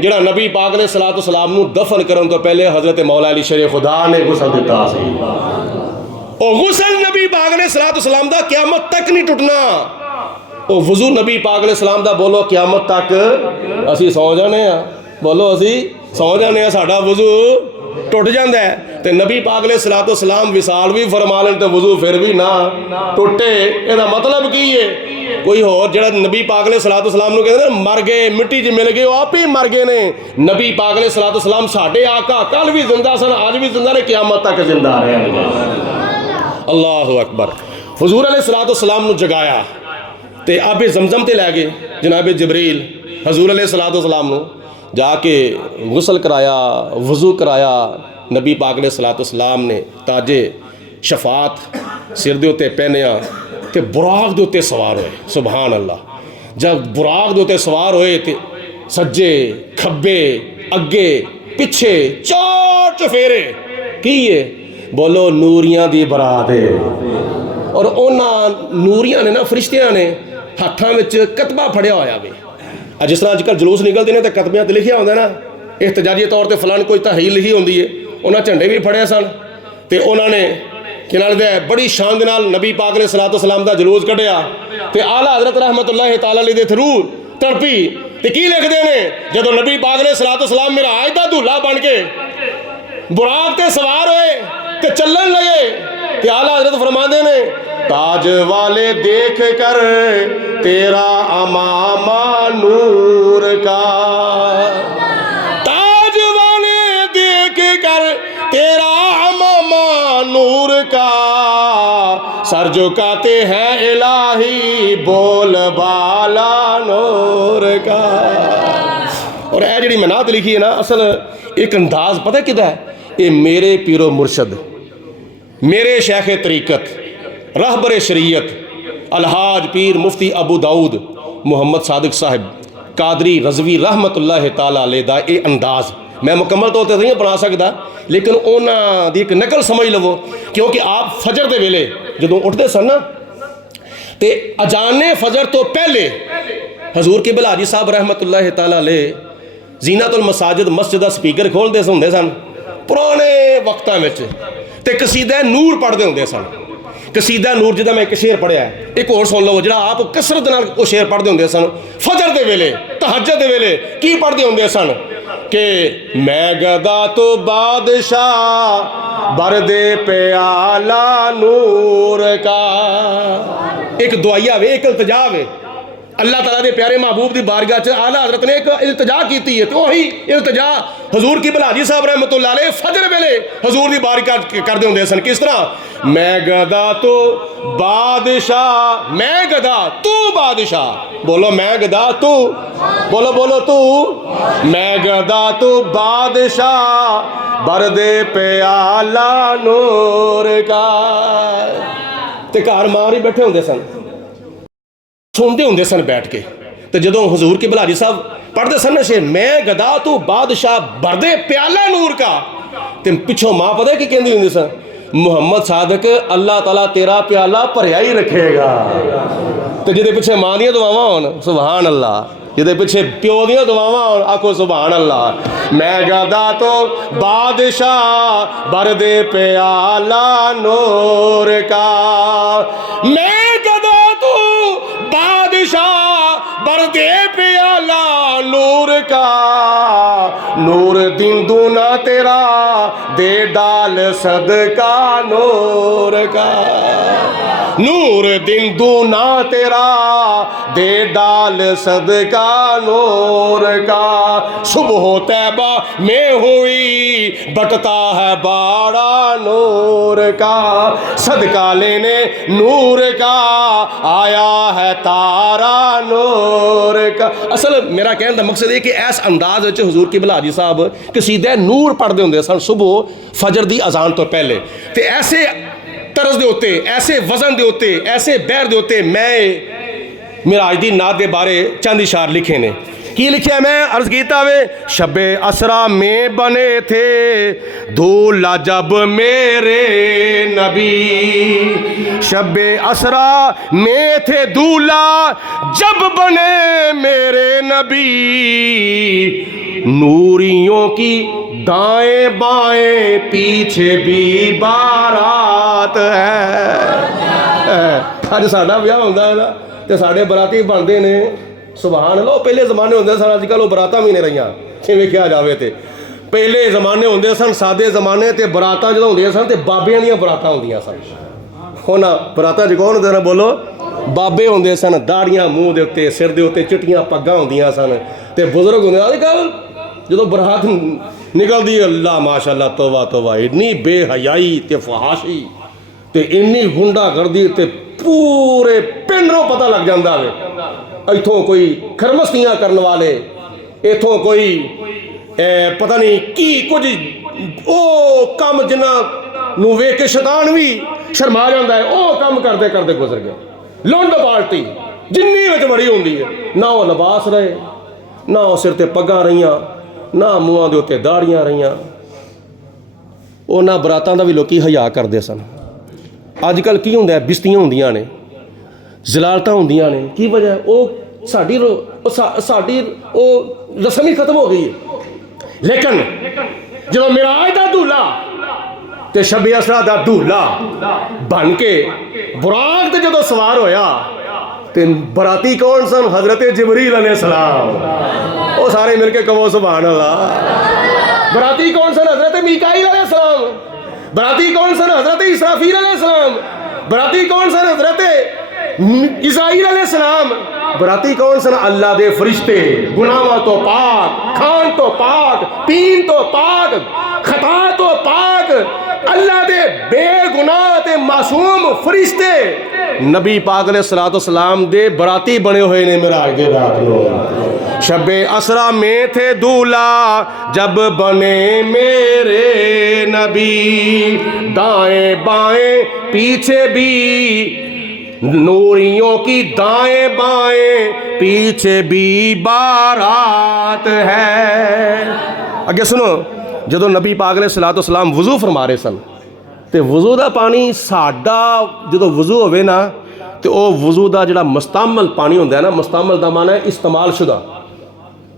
ਜਿਹੜਾ ਨਬੀ ਪਾਕ ਨੇ ਸਲਾਤੁ ਸਲਾਮ ਨੂੰ ਦਫਨ ਕਰਨ ਤੋਂ ਪਹਿਲੇ ਹਜ਼ਰਤ ਮੌਲਾ ਅਲੀ ਸ਼ੇਰ ਖੁਦਾ ਨੇ ਗੁਸਲ ਦਿੱਤਾ ਸੀ। ਉਹ ਗੁਸਲ ਨਬੀ ਪਾਕ ਨੇ ਸਲਾਤੁ ਸਲਾਮ ਦਾ ਕਿਆਮਤ ਤੱਕ ਨਹੀਂ ਟੁੱਟਣਾ। ਉਹ ਵਜ਼ੂ ਨਬੀ ਪਾਕ ਨੇ ਸਲਾਮ ਦਾ ਬੋਲੋ ਕਿਆਮਤ ਤੱਕ ਅਸੀਂ ਸੌ ਜਾਂਦੇ ਆ, ਬੋਲੋ ਅਸੀਂ ਸੌ ਜਾਂਦੇ ਆ, ਸਾਡਾ ਵਜ਼ੂ ਟੁੱਟ ਜਾਂਦਾ ਹੈ। ਤੇ ਨਬੀ ਪਾਕ ਨੇ ਸਲਾਤੁ ਸਲਾਮ ਵਿਸਾਲ ਵੀ ਫਰਮਾ ਲੈਣ ਤੇ ਵਜ਼ੂ ਫਿਰ ਵੀ ਨਾ ਟੁੱਟੇ, ਇਹਦਾ ਮਤਲਬ ਕੀ ਹੈ? ਕੋਈ ਹੋਰ ਜਿਹੜਾ ਨਬੀ ਪਾਕ ਨੇ ਸਲਾਤੁ ਸਲਾਮ ਨੂੰ ਕਹਿੰਦੇ ਨੇ ਮਰ ਗਏ, ਮਿੱਟੀ 'ਚ ਮਿਲ ਗਏ, ਉਹ ਆਪ ਹੀ ਮਰ ਗਏ ਨੇ। ਨਬੀ ਪਾਕ ਨੇ ਸਲਾਤੁ ਸਲਾਮ ਸਾਡੇ ਆਕਾ ਕੱਲ ਵੀ ਜ਼ਿੰਦਾ ਸਨ, ਅੱਜ ਵੀ ਜ਼ਿੰਦਾ ਨੇ, ਕਿਆਮਤ ਤੱਕ ਜ਼ਿੰਦਾ ਰਹਿਣਗੇ। ਅੱਲਾਹੁ ਅਕਬਰ। ਹਜ਼ੂਰ ਅਲੈਹਿ ਸਲਾਤੁ ਸਲਾਮ ਨੂੰ ਜਗਾਇਆ ਤੇ ਆਬੇ ਜ਼ਮਜ਼ਮ ਤੇ ਲੈ ਗਏ ਜਨਾਬ ਜਬਰੀਲ। ਹਜ਼ੂਰ ਅਲੈਹਿ ਸਲਾਤੁ ਸਲਾਮ ਨੂੰ ਜਾ ਕੇ ਗੁਸਲ ਕਰਾਇਆ, ਵਜ਼ੂ ਕਰਾਇਆ। ਨਬੀ ਪਾਕ ਨੇ ਸਲਾਤੁ ਸਲਾਮ ਨੇ ਤਾਜੇ ਸ਼ਫਾਤ ਸਿਰ ਦੇ ਉੱਤੇ ਪਹਿਨਿਆ ਤੇ ਬੁਰਾਕ ਦੇ ਉੱਤੇ ਸਵਾਰ ਹੋਏ। ਸੁਭਾਨ ਅੱਲਾਹ। ਜਦ ਬੁਰਾਕ ਦੇ ਉੱਤੇ ਸਵਾਰ ਹੋਏ ਤੇ ਸੱਜੇ ਖੱਬੇ ਅੱਗੇ ਪਿੱਛੇ ਚਾਰ ਚਫੇਰੇ ਕੀ ਹੈ? ਬੋਲੋ ਨੂਰੀਆਂ ਦੀ ਬਰਾਤ ਹੈ। ਔਰ ਉਹਨਾਂ ਨੂਰੀਆਂ ਨੇ ਨਾ, ਫਰਿਸ਼ਤਿਆਂ ਨੇ ਹੱਥਾਂ ਵਿੱਚ ਕਤਬਾ ਫੜਿਆ ਹੋਇਆ ਵੇ। ਜਿਸ ਤਰ੍ਹਾਂ ਅੱਜ ਕੱਲ੍ਹ ਜਲੂਸ ਨਿਕਲਦੇ ਨੇ ਤਾਂ ਕਤਬਿਆਂ 'ਤੇ ਲਿਖਿਆ ਹੁੰਦਾ ਨਾ, ਇhtਜਾਜੀ ਤੌਰ 'ਤੇ ਫਲਾਣ ਕੋਈ ਤਹਰੀਰ ਲਿਖੀ ਹੁੰਦੀ ਹੈ। ਉਹਨਾਂ ਝੰਡੇ ਵੀ ਫੜਿਆ ਸਨ ਤੇ ਉਹਨਾਂ ਨੇ ਕਿ ਨਾਲ ਦੇ ਬੜੀ ਸ਼ਾਨ ਦੇ ਨਾਲ ਨਬੀ ਪਾਕ ਨੇ ਸਲਾਤੁ ਸਲਾਮ ਦਾ ਜਲੂਸ ਕੱਢਿਆ ਤੇ ਆਲਾ ਹਜ਼ਰਤ ਰਹਿਮਤੁல்லாhi ਤਾਲਾ ਅਲੈਹ ਦੇ ਥਰੂ ਤੜਪੀ ਤੇ ਕੀ ਲਿਖਦੇ ਨੇ? ਜਦੋਂ ਨਬੀ ਪਾਕ ਨੇ ਸਲਾਤੁ ਸਲਾਮ ਮਿਰਾਜ ਦਾ ਧੂਲਾ ਬਣ ਕੇ ਬੁਰਾਕ ਤੇ ਸਵਾਰ ਹੋਏ ਤੇ ਚੱਲਣ ਲਗੇ ਤੇ ਆਲਾ ਹਜ਼ਰਤ ਫਰਮਾਉਂਦੇ ਨੇ ताज वाले देख कर तेरा अमामा नूर का, ताज वाले देख कर तेरा अमामा नूर का, सर झुकाते हैं इलाही बोल बाला नूर का। और यह जी मनात लिखी है ना, असल एक अंदाज पता किदा है? ये मेरे पीरो मुर्शद, मेरे शेख तरीकत, रहबर शरीयत अलहाज पीर मुफ्ती अबू दाऊद मुहम्मद सादिक साहिब कादरी रजवी रहमतुल्लाहि ताला अलैह दा ये अंदाज़ मैं मुकम्मल तौर पर नहीं बना सकता, लेकिन उन्होंने दी एक नकल समझ लवो। क्योंकि आप फजर के वेले जो उठते सन ना तो अजाने फजर तो पहले हजूर किबला हाजी साहब रहमतुल्लाहि ताला अलैह जीनतुल मसाजिद मस्जिद का स्पीकर खोलते होंगे सन पुराने वक्तों में, तो कसीदा नूर पढ़ते होंगे सन। कसीदा नूर जिदा मैं एक शेर पढ़िया, एक और सुन लो जो आप कसरत नाल वो शेर पढ़ते होंगे सन। फजर के वेले तहज्जुद के वेले की पढ़ते होंगे सन कि मैं गदा तो बादशाह बरदे प्याला नूर का। एक दुआया वे, एक इल्तिजा वे, अल्लाह ताला दे प्यारे महबूब की बारगाह च आला हज़रत ने एक इल्तिजा की है। तो वही इल्तिजा हजूर की हाजी साहब रहमतुल्लाह अलैह फजर वेले हजूर की बारगाह करते होंगे सन। किस तरह? मैं गदा तो बादशाह, मैं गदा तू बादशाह, बोलो मैं गदा तू, बोलो बोलो तू, मैं गदा तू बादशाह बरदे प्याला नूर का। ते घर मार ही बैठे होंगे सन, सुनते होंगे सन बैठ के। तो जो हजूर के हाजी साहब पढ़ते सन ना शेर, मैं गदा तू बादशाह बरदे प्याला नूर का, तो पिछों माँ पता की कहती होंगी सन, मुहम्मद सादिक अल्लाह ताला तेरा प्याला भरिया ही रखेगा। तो जिदे पिछे माँ दियां दुआवां होन सुभान अल्लाह, जिदे पिछे प्यो दियां दुआवां होन आखो सुभान अल्लाह। मैं गदा तो बादशाह बरदे प्याला नूर का, मैं गदा तो बादशाह बरदे प्याला नूर का, नूर दिन दूना तेरा दे डाल सदका नूर का, नूर दिन दूना तेरा दे डाल सदका नूर का। सुबह तैबा में हुई बटता है बाड़ा नूर का, सदका लेने नूर का आया है तारा नूर का। असल मेरा कहने का मकसद है कि इस अंदाज में हजूर की हाजी साहब कसीदा नूर पढ़ते होंगे सन सुबह फजर की अजान तो पहले। तो ऐसे तरज के उत्ते, ऐसे वजन के उत्ते, ऐसे बहर के उत्ते मैं मिराज दी नात के बारे चंद इशार लिखे ने। की लिखिया मैं अर्ज किया वे शबे असरा में बने थे दूल्हा जब मेरे नबी, शबे असरा में थे दूल्हा जब बने मेरे नबी, नूरियों की दाएं बाएं पीछे भी बारात है। अज साडा विआह हुंदा है ना ते साडे बराती बनते ने सुभान अल्लाह। पहले जमाने होंदे सन, अजकल वो बरातां भी नहीं रहियां जिवें किहा जावे ते। पहले जमाने होंदे सन सादे जमाने ते बरातां जदों होंदियां सन ते बाबियां दीयां बरातां होंदियां सन। हुण बरातां च कौन होंदे ने बोलो? बाबे होंदे सन, दाड़ियां मूँह दे उत्ते, सिर दे उत्ते चिट्टियां पग्गां होंदियां सन ते बुजुर्ग होंदे। अजकल जदों बरात निकलदी अल्लाह माशाअल्लाह तौबा तौबा, इन्नी बेहयाई ते फहाशी ते इन्नी गुंडागर्दी ते पूरे पिंड नूं पता लग जांदा वे। इथों कोई खरमस्तियां करने वाले, इथों कोई पता नहीं की कुछ ओ काम जिन्हां नूं वेख के शैतान भी शर्मा जांदा है, ओ काम करते करते गुजर गया। लुंड पार्टी जिन्नी विच बड़ी हुंदी है, ना वो लिबास रहे, ना वो सिर ते पग्गां रहियां, ना मूँहां दे उत्ते दाड़ियां रहियां, उन्हां बरातां दा भी लोकी हया करदे सन। अजकल की हुंदा है, बिस्तियां हुंदियां ने, जलालतां हुंदियां ने। की वजह? वो साडी वो रस्म ही खत्म हो गई है। लेकिन जो मिराज दा दूल्हा ते शबे असरा दा दूल्हा बन के बुराक ते जदों सवार होया ते बराती कौन सन? हजरत जिबरील अलैहिस्सलाम। वो सारे मिल के कहो सुभान अल्लाह। बराती कौन सन? हजरत मीकाईल अलैहिस्सलाम। बराती कौन सन? हजरत इसराफील अलैहिस्सलाम। बराती कौन सन? हजरत इज़राइल अलैहिस्सलाम। बराती कौन सन? अल्लाह दे फरिश्ते, गुनाहों तो पाक, खान तो पाक, पीन तो पाक, खता तो पाक, अल्लाह दे बेगुनाह ते मासूम फरिश्ते नबी पाक अलैहिस्सलातु वस्सलाम दे बराती बने हुए ने मिराज दे रात नूं। शबे असरा में थे दूल्हा जब बने मेरे नबी, दाएं बाएं पीछे भी नूरियों की दाएं बाएं पीछे भी बारात है। अगे सुनो, जदों नबी पाक अलैहिस्सलातु वस्सलाम वज़ू फरमा रहे सन ते वज़ू दा पानी साडा जदों वज़ू होवे ना ते ओ वज़ू दा जिहड़ा मुस्तअमल पानी हुंदा है ना, मुस्तअमल दा माना है इस्तेमाल शुदा,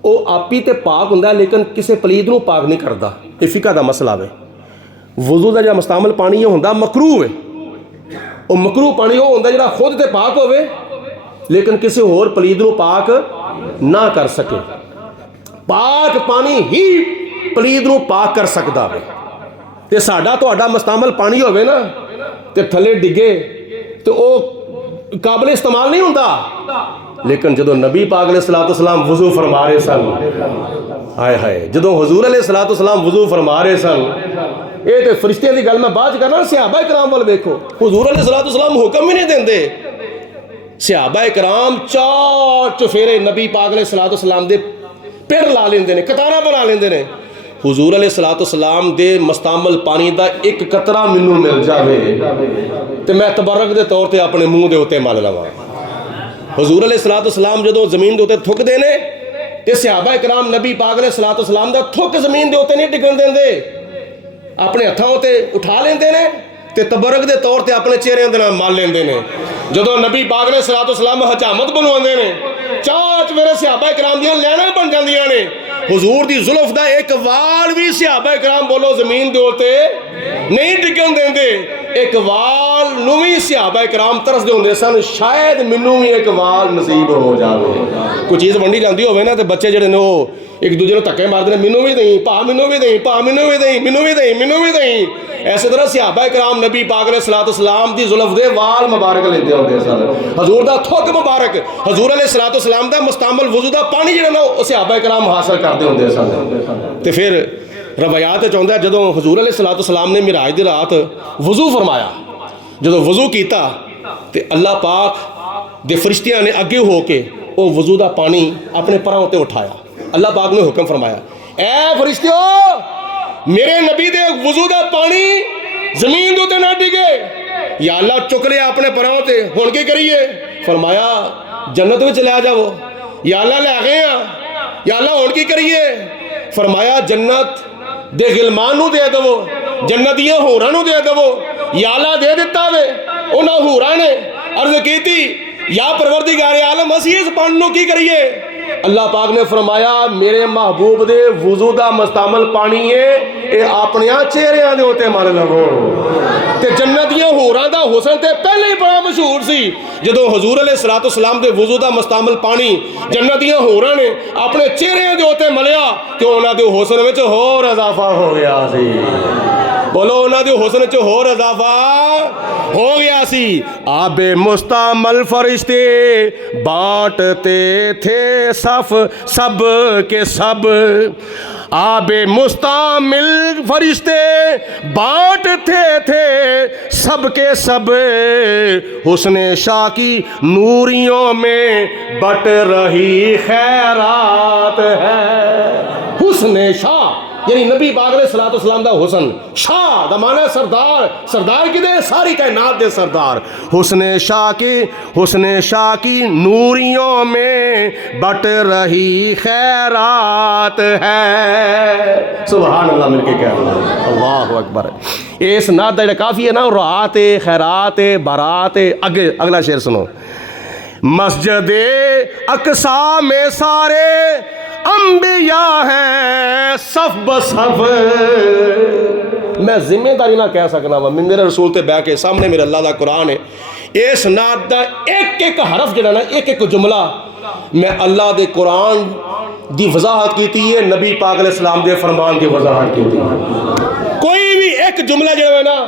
वो आप ही ते पाक हुंदा है लेकिन किसी पलीद नूं पाक नहीं करदा। ये फिका दा मसला वे। वज़ू दा जिहड़ा मुस्तअमल पानी ये हुंदा मकरूह है। वो मकरूह पानी वो हुंदा जिहड़ा खुद ते पाक होवे लेकिन किसी होर पलीद नूं पाक ना कर सके। पाक पानी ही पलीद नूं पाक कर सकदा वे। ते साडा तुहाडा मुस्तअमल पानी होवे ना ते थले डिगे तो वो काबिल इस्तेमाल नहीं हुंदा। लेकिन जदों नबी पाक अलैहिस्सलातु वस्सलाम वज़ू फरमा रहे सन, हाय हाय, जदों हुजूर अलैहिस्सलातु वस्सलाम वज़ू फरमा रहे सन, ये तो फरिश्तियां की गल मैं बाद करना। सहाबा इकराम वाल देखो, हुजूर अलैहिस्सलातु वस्सलाम हुक्म ही नहीं देंदे। सहाबा इकराम चार चफेरे नबी पाक अलैहिस्सलातु वस्सलाम दे पिर ला लेंदे ने, कतारा बना लेंदे ने। हुजूर अलैहिस्सलातु वस्सलाम दे मुस्तअमल पानी दा एक कतरा मैनूं मिल जावे ते मैं तबरक दे तौर ते अपने मूँह दे उत्ते मल लवां। हुजूर अलैहिस्सलातु वस्सलाम जदों ज़मीन दे उत्ते थुकदे ने ते सहाबा इकराम नबी पाक अलैहिस्सलातु वस्सलाम दा थुक ज़मीन दे उत्ते नहीं डिगण देंदे, अपने हथों उत्ते उठा लेंदे ने ते तबरक दे तौर ते अपने चेहरे दे नाल मल लेंदे ने। जदों नबी पाक अलैहिस्सलातु वस्सलाम हजामत बनवांदे ने, चाच मेरे सहाबा इकराम दियां लैणां बन जांदियां ने। हुजूर दी जुल्फ दा एक वाल भी सहाबा इकराम बोलो ज़मीन दे उत्ते नहीं डिगण देंदे। एक वाल नूं भी सहाबा इकराम तरसदे हुंदे सन, शायद मैनूं भी एक वाल नसीब हो जावे। कोई चीज़ वंडी जांदी होवे ना ते बच्चे जिहड़े ने ओह एक दूजे नूं धक्के मारदे ने, मैनूं भी देईं भा, मैनूं भी देईं भा, मैनूं भी देईं, मैनूं भी देईं, मैनूं भी देईं। इस तरह सहाबा इकराम नबी पाक अलैहिस्सलातु वस्सलाम दी जुल्फ दे वाल मुबारक लेंदे हुंदे सन। हजूर दा थुक मुबारक, हजूर अलैहिस्सलातु वस्सलाम दा मुस्तअमल वज़ू दा पानी जिहड़ा ना ओह सहाबा इकराम हासिल करदे हुंदे सन। ते फिर रवायात च आउंदा जदों हजूर अलैहिस्सलातु वस्सलाम ने मिराज दी रात वज़ू फरमाया, जदों वज़ू कीता ते अल्लाह पाक दे फरिश्तियां ने अगे हो के वो वज़ू दा पानी अपने परां उत्ते उठाया। अल्लाह पाक ने हुक्म फरमाया, ए फरिश्तियों, मेरे नबी दे वज़ू दा पानी जमीन दे उत्ते ना डिगे। या अल्लाह चुक लिया अपने परां ते, हुण की करिए? फरमाया जन्नत विच लै जाओ। या अल्लाह लै गए या अल्लाह हुण की करिए? फरमाया जन्नत दे गिलमान नूं दे देवो, जन्नत दियां होरां नूं दे देवो। या अल्लाह दे दिता वे। उन्हां होरां ने अर्ज कीती या परवरदिगार आलम असीं इस पानी नूं की करिए? अल्लाह पाक ने फरमाया मेरे महबूब दे वुजू दा मुस्तमल पानी है, ये अपने चेहरिਆਂ ਦੇ ਉੱਤੇ मल लवो। ते जन्नत दियां होरां दा हुसन ते पहले ही बड़ा मशहूर सी। जदों हजूर अलैहिस्सलाम दे वुजू दा मुस्तमल पानी जन्नत दियां होरां ने अपने चेहरिਆਂ ਦੇ ਉੱਤੇ मलिया ते उन्हां दे हुसन विच होर इजाफा हो गया सी। बोलो उन्हां दे हुसन च होर इजाफा हो गया सी। आबे मुस्तमल फरिश्ते बांटते थे सफ सब के सब। आबे मुस्तमिल फरिश्ते बांटते थे सब के सब। हुस्ने शाह की नूरियों में बट रही खैरात है। हुस्ने शाह यानी नबी पाक अलैहिस्सलाम दा हुसन, शाह दा माना सरदार, सरदार किदे सारी कायनात दे सरदार। हुस्ने शाह की नूरियों में बट रही खैरात है। सुभान अल्लाह मिलके कह रहा हूं अल्लाहु अकबर। इस नात दा काफी है ना, रात खैरात बारात। अगे अगला शेर सुनो। मस्जिद अक्सा में सारे अंबिया है सफ बसफ। मैं जिम्मेदारी ना कह सकना वा, मेरे रसूल ते बह के सामने मेरे अल्लाह दा कुरान है। इस नात दा एक एक हरफ जिहड़ा ना, एक एक जुमला मैं अल्लाह दे कुरान दी वजाहत कीती है, नबी पाक अलैहिस्सलाम दे फरमान की वजाहत कीती है। कोई भी एक जुमला जो है ना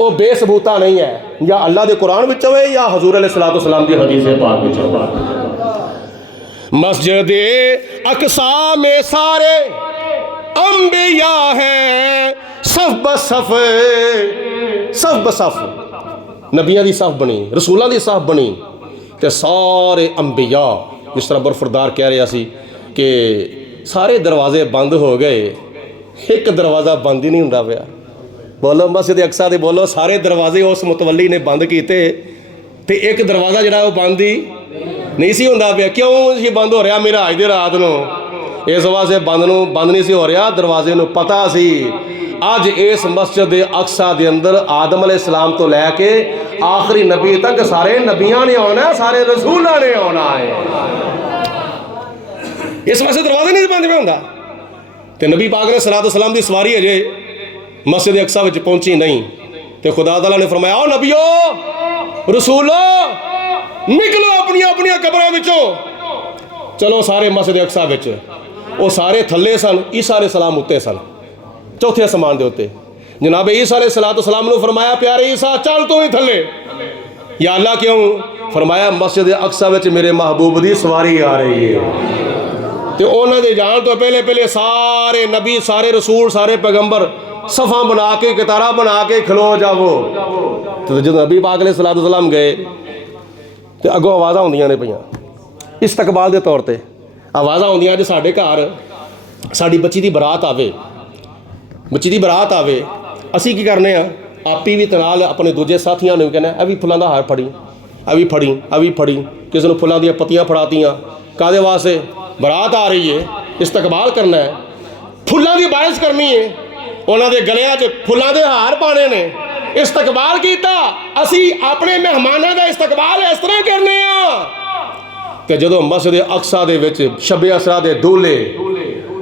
वो बेसबूता नहीं है, या अल्लाह दे कुरान विच होवे या हजूर अलैहिस्सलाम दी हदीस पाक विच होवे। मस्जिद अक्सा में सारे अंबिया हैं सफ बसफ। सफ बसफ नबियां दी सफ बनी, रसूलां दी सफ बनी, ते सारे अंबिया जिस तरह बरफरदार कह रहा सी कि सारे दरवाजे बंद हो गए, एक दरवाज़ा बंद ही नहीं होंदा पिया। बोलो मस्जिद अक्सा दे बोलो सारे दरवाजे उस मुतवली ने बंद किए ते एक दरवाज़ा जिहड़ा वो बंद ही नहीं सी होंदा पिया। क्यों ये बंद हो रहा? मेरा अज दी रात नूं इस वास्ते बंद नहीं सी हो रहा, दरवाजे नूं पता सी अज इस मस्जिद अक्सा दे अंदर आदम अलैहिस्सलाम तो लैके आखिरी नबी तक सारे नबियां ने आना है, सारे रसूलां ने आना है। इस वास्ते दरवाजा नहीं बंद पे होंदा। ते नबी पाक अलैहिस्सलाम दी सवारी अजे मस्जिद अक्सा विच पहुंची नहीं, ते खुदा ताला ने फरमाया ओ नबियो रसूलो निकलो अपनी अपनी कब्रां विचों, चलो सारे मस्जिद अक्सा विच। वो सारे थल्ले सन, ईसा अलैहिस्सलाम उत्ते सन, चौथे आसमान दे उत्ते। जनाब ईसा अलैहिस्सलाम ने फरमाया प्यारे ईसा चल तू ही थल्ले। या अल्लाह क्यों? फरमाया मस्जिद अक्सा विच मेरे महबूब दी सवारी आ रही है। तो उन्होंने दे जान तो पहले पहले सारे नबी, सारे रसूल, सारे पैगंबर सफ़ा बना के कतारा बना के खलो जावो। तो जो नबी पाक अलैहिस्सलाम गए तो अगों आवाज़ां आउंदियां ने पईयां इस्तकबाल के तौर पर। आवाज़ां आउंदियां जो साडे घर साडी बच्ची दी बरात आवे, बच्ची दी बरात आवे, असी की करने आप ही भी तनाल अपने दूजे साथियों ने भी कहना अभी फुलों का हार फड़ी, अभी फड़ी, अभी फड़ी, किसी ने फुलों दी पत्तियां फड़ातियां। कादे वास्ते? बरात आ रही है, इस्तकबाल करना है, फुलों की बारिश करनी है, उन्होंने गलियां च फुलों के हार पाने ने। इस्तकबाल किया, असी अपने मेहमानों का इस्तकबाल इस तरह करने। तो जो मस्जिद अक्सा दे विच शबे असरा दे दूल्हे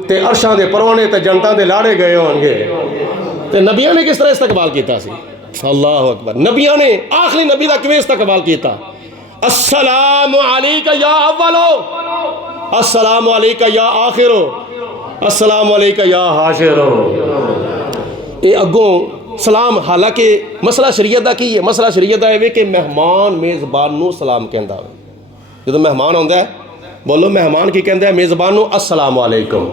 ते अरशां दे परवाने ते जनता दे लाड़े गए होंगे, तो नबियां ने किस तरह इस्तकबाल किया सी? अल्लाहु अकबर। नबियां ने आखिरी नबी का किवें इस्तकबाल किया? अस्सलामु अलैका या अव्वलो, अस्सलामु अलैका या आखिरो, अस्सलामु अलैका या हाशिरो। ये अगों सलाम, हालांकि मसला शरीयत का की है? मसला शरीयत का है कि मेहमान मेज़बान नूं सलाम कहंदा है। जो मेहमान आता है, बोलो मेहमान की कहते हैं? मेज़बान नूं अस्सलामु अलैकुम।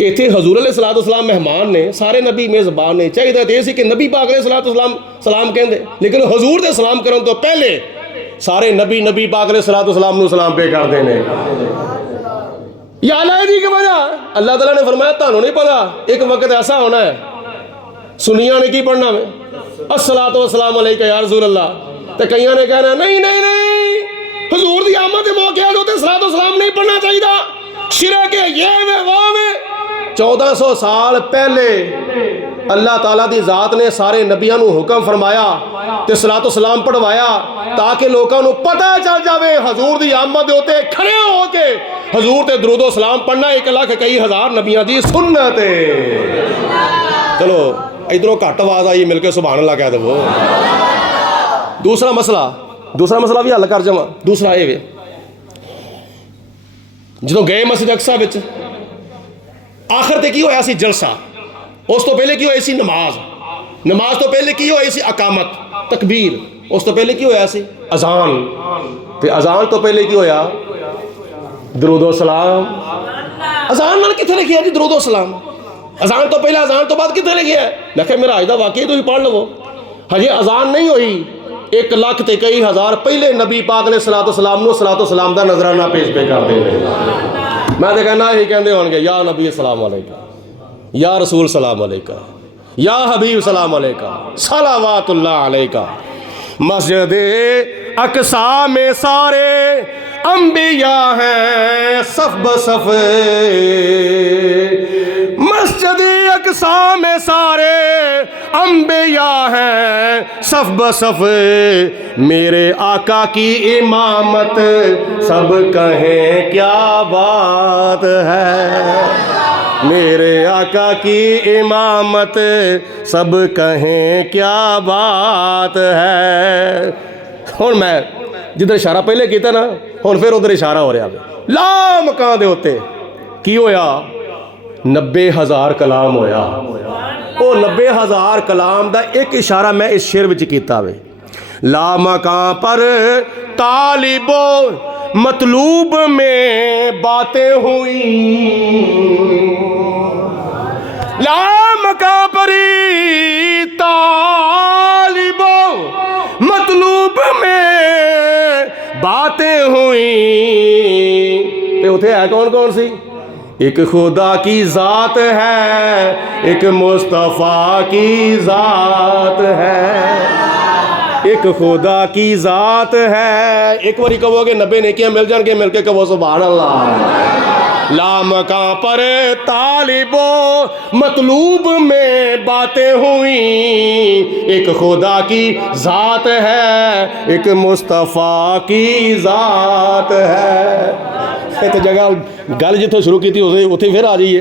इत्थे हजूर अलैहिस्सलाम मेहमान ने, सारे नबी मेज़बान ने। चाहिए तो यह कि नबी पाक अलैहिस्सलाम सलाम कहते, लेकिन हजूर दे सलाम करने तो पहले सारे नबी नबी पाक अलैहिस्सलाम नूं सलाम पे करते हैं। या अल्लाह दी की वजह अल्लाह ताला ने फरमाया तुहानूं नहीं पता एक वक्त ऐसा होना है, सुनिया ने की पढ़ना है अस्सलातु वस्सलामु अलैका या रसूल अल्लाह, तो कई ने कहना नहीं नहीं नहीं हजूर की आमद के मौके तो सलातो सलाम नहीं पढ़ना चाहिए। शिरक है, ये वे वो वे। 1400 साल पहले अल्लाह ताला दी जात ने सारे नबियां नू हुक्म फरमाया ते सलातो सलाम पढ़वाया ताकि लोगों को पता चल जाए हजूर दी आमद दे उत्ते खड़े हो के हजूर ते दरूदो सलाम पढ़ना 1 लाख कई हज़ार नबियां दी सुन्नत है। चलो इधरों घट आवाज आई मिलके सुभान अल्लाह कह दो। दूसरा मसला भी हल कर जावा। दूसरा ये वे जो गए मस्जिद अक्सा विच आखिर ते की होया सी जलसा, उस तो पहले की होई सी नमाज तो पहले की होई सी अकामत तकबीर, उस तो पहले की होया सी अजान, ते अजान तो पहले की होया दरूदो सलाम। अजान नाल किथे लिखिया जी दरूदो सलाम? अजान तो पहले अजान तो बाद किथे लिखिया है? मैं कहा मेरा अज दा वाकई तुसीं पढ़ लवो, हजे अजान नहीं हुई 1 लाख ते कई हज़ार पहले नबी पाक ने सलातो सलाम दा नजराना पेश पे कर दे। मैं तो कहना यही कहते होंगे या नबी सलाम अलैका, या रसूल सलाम अलैका, या हबीब सलाम अलैका, सलावातुल्लाह अलैका। मस्जिद अक्सा में सारे अंबिया हैं सफ बसफ, मस्जिद अक्सा में सारे अंबिया हैं सफ बसफ, मेरे आका की इमामत सब कहें क्या बात है, मेरे आका की इमामत सब कहें क्या बात है। हुण मैं जिधर इशारा पहले किया ना हुण फिर उधर इशारा हो रहा है। ला मकान दे उत्ते की होया 90,000 कलाम होया। वो 90,000 कलाम दा एक इशारा मैं इस शेर विच कीता वे। ला मकान पर तालिबो मतलूब में बातें हुई, ला मकान पर तालिबो मतलूब में बातें हुई। उथे है कौन कौन सी? एक खुदा की ज़ात है, एक मुस्तफ़ा की ज़ात है, एक खुदा की ज़ात है। एक बारी कहोगे 90 नेकियां मिल जाएंगे, मिलके कहो सुभान अल्लाह। ला मकां पर तालिबो मतलूब में बातें हुई, एक खुदा की ज़ात है, एक मुस्तफ़ा की ज़ात है। तो जगह गल जितों शुरू की उत्थे फिर आ जाइए।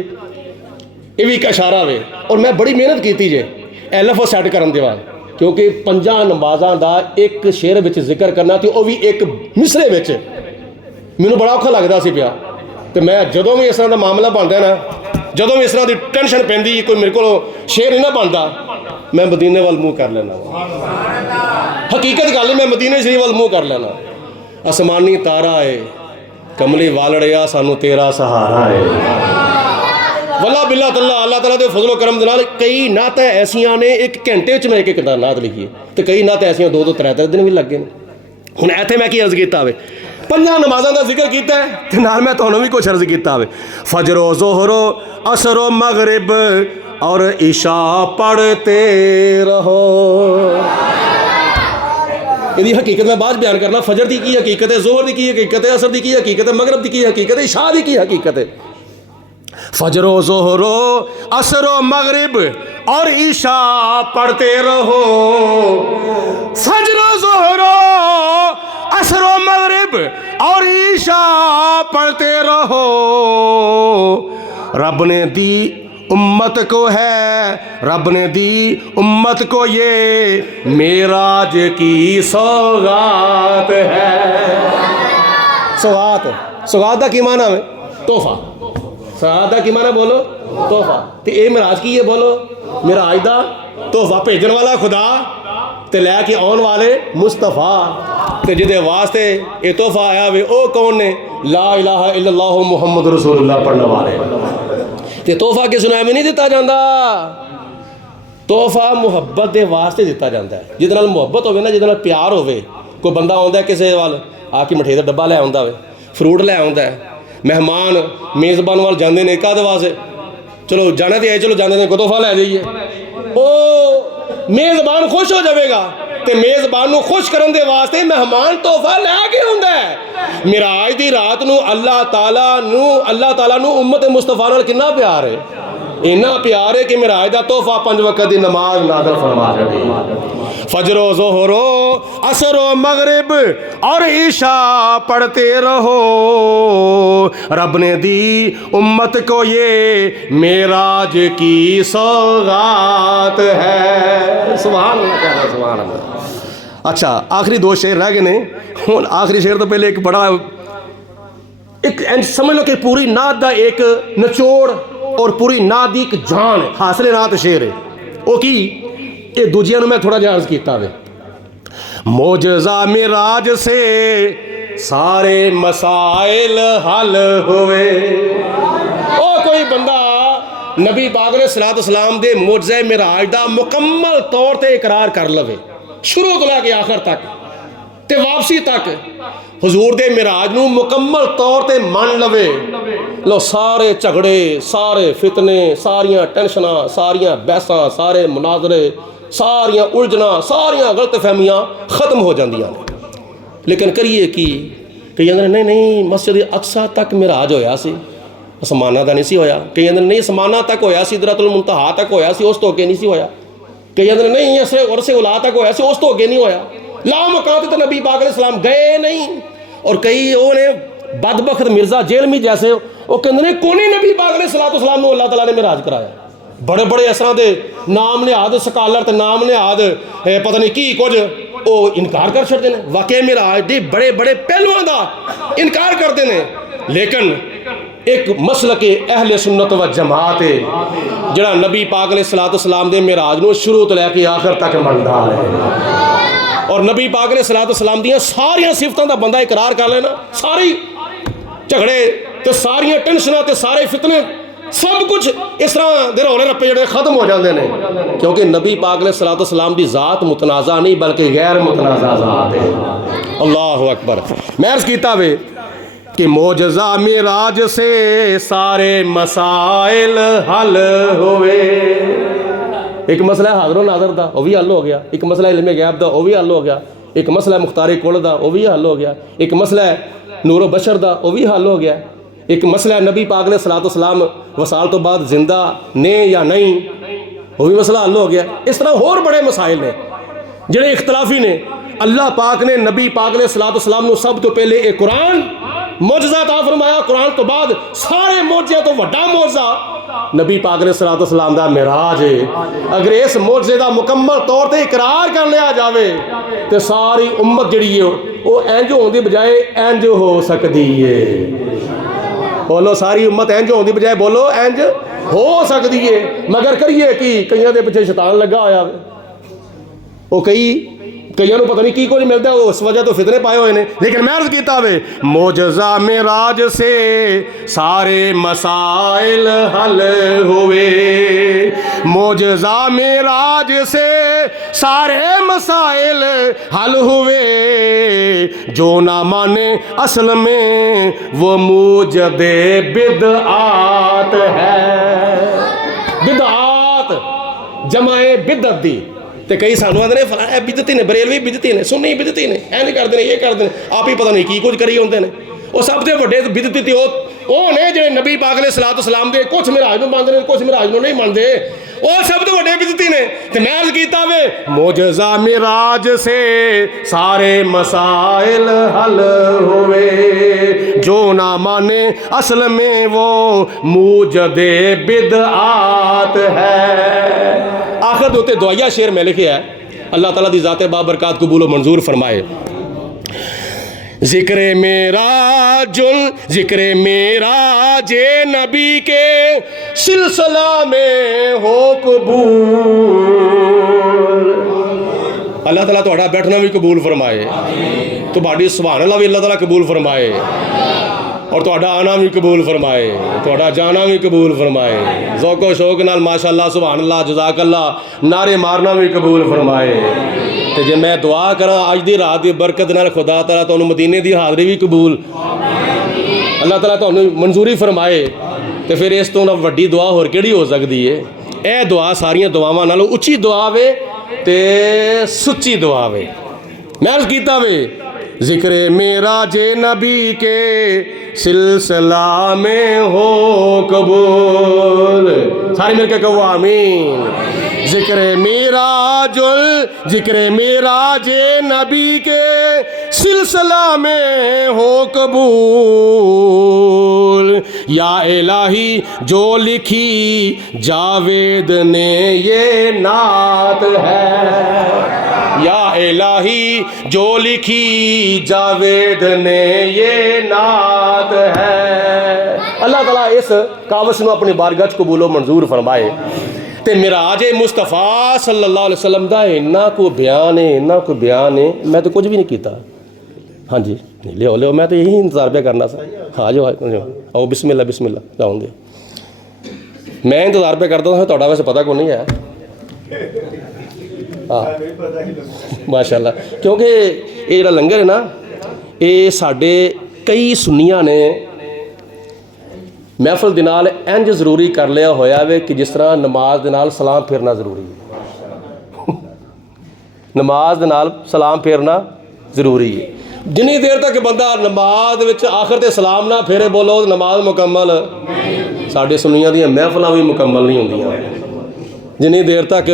ये भी एक इशारा वे और मैं बड़ी मेहनत की जे एलफ सैट करन दे बाद, क्योंकि 5 नमाज़ां दा एक शेर विच जिक्र करना तो वह भी एक मिसरे विच मैनूं बड़ा औखा लगदा सी पिया। तो मैं जदों भी इस तरह का मामला बनता ना, जदों भी इस तरह की टेंशन पैंदी कोई मेरे को शेर नहीं ना बनता, मैं मदीने वाल मूँह कर लेना। हकीकत गल मैं मदीने शरीफ वाल मूँह कर लेना। आसमानी तारा है कमली वालड़िया सानू तेरा सहारा है। वल्ला बिल्ला तल्ला अल्लाह ताला दे फजलो करम दे नाल कई नात ऐसियां ने एक घंटे च मैं एक नात लिखी है, तो कई नात ऐसियां 2-2 3-3 दिन भी लग गए। हुण इत्थे मैं की अर्ज कीता वे 5 नमाज़ां दा जिक्र कीता है ते नाल मैं तुहानूं भी कुछ अर्ज कीता वे। फजरो ज़ोहरो असरो मगरिब और इशा पढ़ते रहो। यदि हकीकत मैं बाद बयान करना, फजर की हकीकत है, जोहर की हकीकत है, असर की हकीकत है, मगरब की हकीकत है, इशा की हकीकत है। फजरो जोहरो असरो मगरिब और इशा पढ़ते रहो, फजरो जोहरो असरो मगरिब और ईशा पढ़ते रहो। रब ने दी उम्मत को है, रब ने दी उम्मत को ये मेराज की सौगात है। सौगात का की माना है? तोहफा। सौगात का की माना बोलो? तोहफा। तो ये मेराज की ये बोलो मेराज दा तोहफा भेजने वाला खुदा ते लैके आने वाले मुस्तफा, ते जिहदे वास्ते ये तोहफा आया वे ओ कौन ने? ला इलाहा इल्लल्लाह मुहम्मद रसूलुल्लाह पढ़ने वाले। ते तोहफा किस नाम में नहीं दिता जाता, तोहफा मुहब्बत के वास्ते दिता जाता है। जिहदे नाल मुहब्बत होवे ना, जिहदे नाल प्यार होवे, कोई बंदा आउंदा किसी वाल आके मठे का डब्बा लै आउंदा वे, फ्रूट लै आउंदा है, मेहमान मेज़बान वाल जाते हैं काहदे वास्ते? चलो जाने तो आए, चलो जाने को तोहफा लै जाइए। ओ मेज़बान खुश हो जाएगा, तो मेज़बान को खुश करने के वास्ते मेहमान तोहफा लैके आउंदा है। मिराज दी रात नू अल्लाह ताला नू उम्मत मुस्तफा नाल कितना प्यार है, इन्ना प्यार है कि मिराज दा तोहफा 5 वक्त दी नमाज नाज़िल फरमा छड़ी। फजरो ज़ोहरो असरो मगरिब और ईशा पढ़ते रहो, रब ने दी उम्मत को ये मेराज की सौगात है। सुभान अल्लाह, कह रहा सुभान अल्लाह। अच्छा, आखिरी 2 शेर रह गए ने। हुण आखिरी शेर तो पहले एक बड़ा एक समझ लो कि पूरी नात दा एक निचोड़ और पूरी नात दी एक जान है, हासिले नात शेर है। वो की ये दूजिया मैं थोड़ा जिहा अर्ज किया वे, मोजज़ा मिराज से सारे मसाइल हल हुए। ओ कोई बंदा नबी पाक अलैहिस्सलाम दे मोजज़े मिराज दा मुकम्मल तौर ते इकरार कर लवे, शुरू तो लैके आखिर तक ते वापसी तक हुजूर दे मिराज नू मुकम्मल तौर ते मान लवे, लो सारे झगड़े, सारे फितने, सारियां टेंशनां, सारियां बहसां, सारे मुनाजरे, सारियां उलझना, सारियां गलत फहमियां खत्म हो जांदियां ने। लेकिन करिए की, कई आंदे नहीं नहीं मस्जिद अक्सा तक मिराज होया सी, आसमाना दा नहीं सी होया। कई आंदे नहीं आसमाना तक होया, सिदरतुल मुंतहा तक होया सी, उस तो अगे नहीं सी होया। कई आंदे नहीं अरसे उला तक होया सी, उस तो अगे नहीं होया। ला मकान तो नबी पाक अलैहिस्सलाम गए नहीं। और कई वो ने बदबख्त मिर्जा जेलमी जैसे वो कहते हैं कौन नबी पाक अलैहिस्सलाम अल्लाह ताला ने मिराज कराया। बड़े बड़े असरां दे नाम लिहाद स्कॉलर ते नाम लिहाद पता नहीं की कुछ वो इनकार कर छड़ते हैं। वाकई मिराज दे बड़े बड़े पहलुआं दा इनकार करते हैं। लेकिन एक मसलक अहले सुन्नत व जमात है जिहड़ा नबी पाक अलैहिस्सलाम दे मिराज नूं शुरू तो लैके आखिर तक मनदा है। और नबी पाक अलैहिस्सलाम दियां सारियां सिफतां दा बंदा इकरार कर लेना, सारी झगड़े ते सारियां टेंशनां ते सारे फितने सब कुछ इस तरह दे रौले रप्पे जिहड़े खत्म हो जाते हैं, क्योंकि नबी पाक अलैहिस्सलाम दी ज़ात मुतनाज़ा नहीं बल्कि गैर मुतनाज़ा ज़ात है। अल्लाहु अकबर। मैं अर्ज़ कीता वे कि मोजज़ा मिराज से सारे मसाइल हल हुए। एक मसला है हाज़िर नाज़िर दा, वो भी हल हो गया। एक मसला इल्मे गैब दा, वो भी हल हो गया। एक मसला मुख्तार कुल दा, वो भी हल हो गया। एक मसला है नूर बशर दा, वो भी हल हो गया। एक मसला है नबी पाक अलैहिस्सलाम वसाल तो बाद जिंदा ने या नहीं, वो भी मसला हल हो गया। इस तरह होर बड़े मसाइल ने जिहड़े इख्तलाफी ने। अल्लाह पाक ने नबी पाक अलैहिस्सलाम नूं सब तो पहले एक कुरान मोजज़ा अता फरमाया। कुरान तो बाद सारे मोजज़े तो वड्डा मोजज़ा नबी पाक अलैहिस्सलाम दा मिराज है। अगर इस मोजज़े दा मुकम्मल तौर ते इकरार कर लिया जावे तो सारी उम्मत जिहड़ी है वो इंज होने की बजाय इंज हो सकती है। बोलो सारी उम्मत इंज होने की बजाय बोलो इंज हो सकती है। मगर करिए कि कईयां दे पिछे शैतान लगा होया, वो कईयां नूं पता नहीं की कुछ मिलता, उस वजह तो फितने पाए हुए हैं। लेकिन मैं अर्ज़ कीता वे मोजज़ा मिराज से सारे मसाइल हल हुए। मोजज़ा मिराज से सारे मसाइल हल हुए। जो ना माने असल में वो मूजदे बिदआत है। बिदआत जमाए बिदअत दी ते कई सानू आंदे ने फलाना बिदती ने, बरेलवी बिदती ने, सुन्नी बिदती ने, इंज करते हैं, ये करते हैं, आप ही पता नहीं की कुछ करी होंदे ने। वो सब तो वड्डे बिदती ते वो ने जिहड़े नबी पाक अलैहिस्सलाम दे कुछ मिराज नूं मनदे ने, कुछ मिराज नूं नहीं मनदे, वो सब तो वड्डे बिदती ने। ते मैं अर्ज़ कीता वे मोजज़ा मिराज से सारे मसाइल हल हुए। जो ना माने असल में वो मूजदे बिदआत है। आखिर दोते दुआया शेर में लिखे है, अल्लाह ताला दी ज़ात बाबरकात कबूल मंजूर फरमाए। ज़िक्र मेराज नबी के सिलसिला में हो कबूल। अल्लाह ताला तुहाडा बैठना भी कबूल फरमाए, तुहाडी सुभान अल्लाह भी अल्लाह ताला कबूल फरमाए, और तुहाडा आना भी कबूल फरमाए, तुहाडा जाना भी कबूल फरमाए। ज़ौक़ो शौक़ नाल माशाअल्लाह सुभान अल्लाह जज़ाकल्लाह नारे मारना भी कबूल फरमाए। तो जे मैं दुआ करा अज दी रात की बरकत नाल खुदा ताला तुहानू मदीने की हाज़री भी कबूल अल्लाह ताला तुहानू मंजूरी फरमाए। तो फिर इस तो वड्डी दुआ होर किहड़ी हो सकती है। यह दुआ सारियां दुआवां नालों उच्ची दुआ वे ते सुच्ची दुआ वे। मैं अर्ज़ कीता वे ज़िक्र मेराज नबी के सिलसिला में हो कबूल। सारे मिलकर कहो आमीन। ज़िक्र मेराज नबी के सिलसिला में हो कबूल। या इलाही जो लिखी जावेद ने ये नात है। या इलाही जो लिखी जावेद ने ये नात है। अल्लाह ताला इस कावस नूं अपनी बारगाह च कबूलो मंजूर फरमाए। ते मिराज मुस्तफा सल्लल्लाहु अलैहि वसल्लम दा इन्ना को बयान है, इन्ना को बयान है, मैं तो कुछ भी नहीं किया। हाँ जी लियो लियो, मैं तो यही इंतजार पे करना सा। हाँ जो आओ बिस्मिल्लाह बिस्मिल्लाह जाओगे। मैं इंतजार पे करता था, तुहाडा वैसे पता को नहीं है। हाँ माशाअल्लाह, क्योंकि ये जिहड़ा लंगर है ना, ये साडे कई सुन्नियां ने महफिल दे नाल इंज जरूरी कर लिया होया वे कि जिस तरह नमाज दे नाल सलाम फेरना जरूरी है। नमाज दे नाल सलाम फेरना जरूरी है। जिन्नी देर तक बंदा नमाज विच आखिर ते सलाम ना फेरे बोलो नमाज मुकम्मल, साडे सुन्नियां दी महफिलां भी मुकम्मल नहीं होंदियां जिन्नी देर तक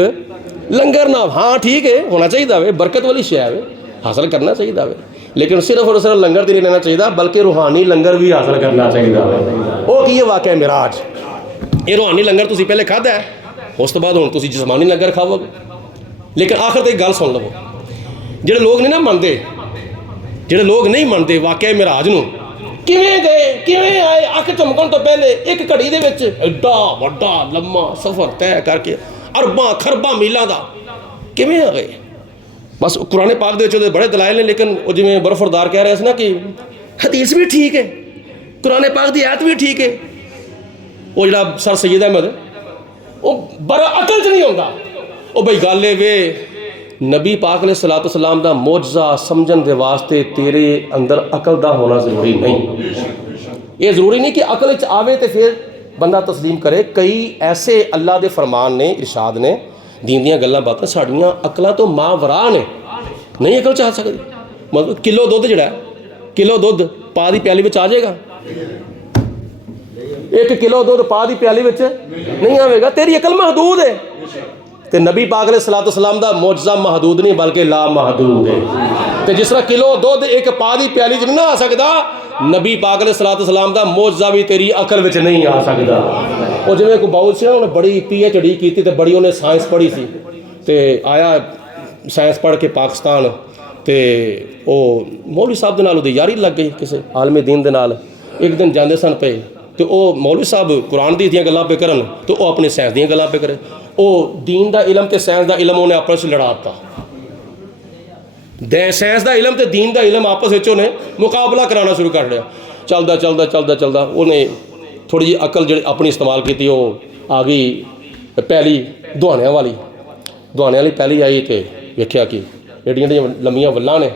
लंगर ना। हाँ ठीक है, होना चाहिए वे, बरकत वाली शै वे, हासिल करना चाहिए वे, लेकिन सिर्फ और सिर्फ लंगर नहीं लेना चाहिए, बल्कि रूहानी लंगर भी हासिल करना चाहिए वे। वो की वाकया मिराज, ये रूहानी लंगर तुसीं पहले खाधा है, उस तो बाद हुण तुसीं जिस्मानी लंगर खाओगे। लेकिन आखिर तो एक गल सुन लवो, जिहड़े लोग नहीं ना मनते, जिहड़े लोग नहीं मनते वाकया मिराज नूं, किवें गए किवें आए, अख झमकण तो पहले एक घड़ी दे विच एडा वड्डा लम्मा सफ़र तय करके अरबां खरबां मीलां दा किवें आ गए। बस कुरान पाक दे विच बड़े दलाइल ने, लेकिन वो जिवें बर्फरदार कह रहे सी ना कि हदीस भी ठीक है, कुरान पाक दी आयत भी ठीक है। वो जिहड़ा सर सैयद अहमद वो बड़ा अकल च नहीं आउंदा। वो बई गल वे नबी पाक अलैहिस्सलातु वस्सलाम दा मौजज़ा समझण दे वास्ते तेरे अंदर अकल दा होना जरूरी नहीं। ये जरूरी नहीं कि अकल च आवे तो फिर बंदा तस्लीम करे। कई ऐसे अल्लाह दे फरमान ने, इरशाद ने, दीन दियां गल्लां बातां साड़ियां अकलां तो मावरा ने, नहीं अकल च आ सकदी। मतलब किलो दुध जिहड़ा किलो दुध पा दी प्याली विच आ जाएगा, 1 किलो दुध पा दी प्याली विच नहीं आवेगा, तेरी अकल महदूद है। तो नबी पाक अलैहिस्सलातु वस्सलाम दा मौजज़ा महदूद नहीं बल्कि ला महदूद है। तो जिस तरह किलो दुध एक पा दी प्याली च नहीं आ सकता, नबी पाक अलैहिस्सलातु वस्सलाम दा मौजज़ा भी तेरी अकल विच नहीं आ सकता। वो जिवें कोई बाउल सी ना, उन्हें बड़ी PhD की ते बड़ी उन्हें साइंस पढ़ी सी, ते आया साइंस पढ़ के पाकिस्तान, ते वो मौलवी साहब दे नाल उहदी यारी लग गई, किसी आलमे दीन दे नाल। एक दिन जांदे सन पे, तो वो मौलवी साहब कुरान दी गल्लां पे करन, तो वो अपने साइंस दी गल्लां पे करे। वो दीन दा इलम ते साइंस दा इलम उन्हें आपस में लड़ा दिता। साइंस दा इलम ते दीन दा इलम आपस में उन्हें मुकाबला कराना शुरू कर दिया। चलदा चलदा चलदा चलदा उन्हें थोड़ी जी अकल जी अपनी इस्तेमाल की, वो आ गई पैली दुहाने वाली पैली आई, तो वेख्या कि एडियां एडियां लम्मियां वल्लां ने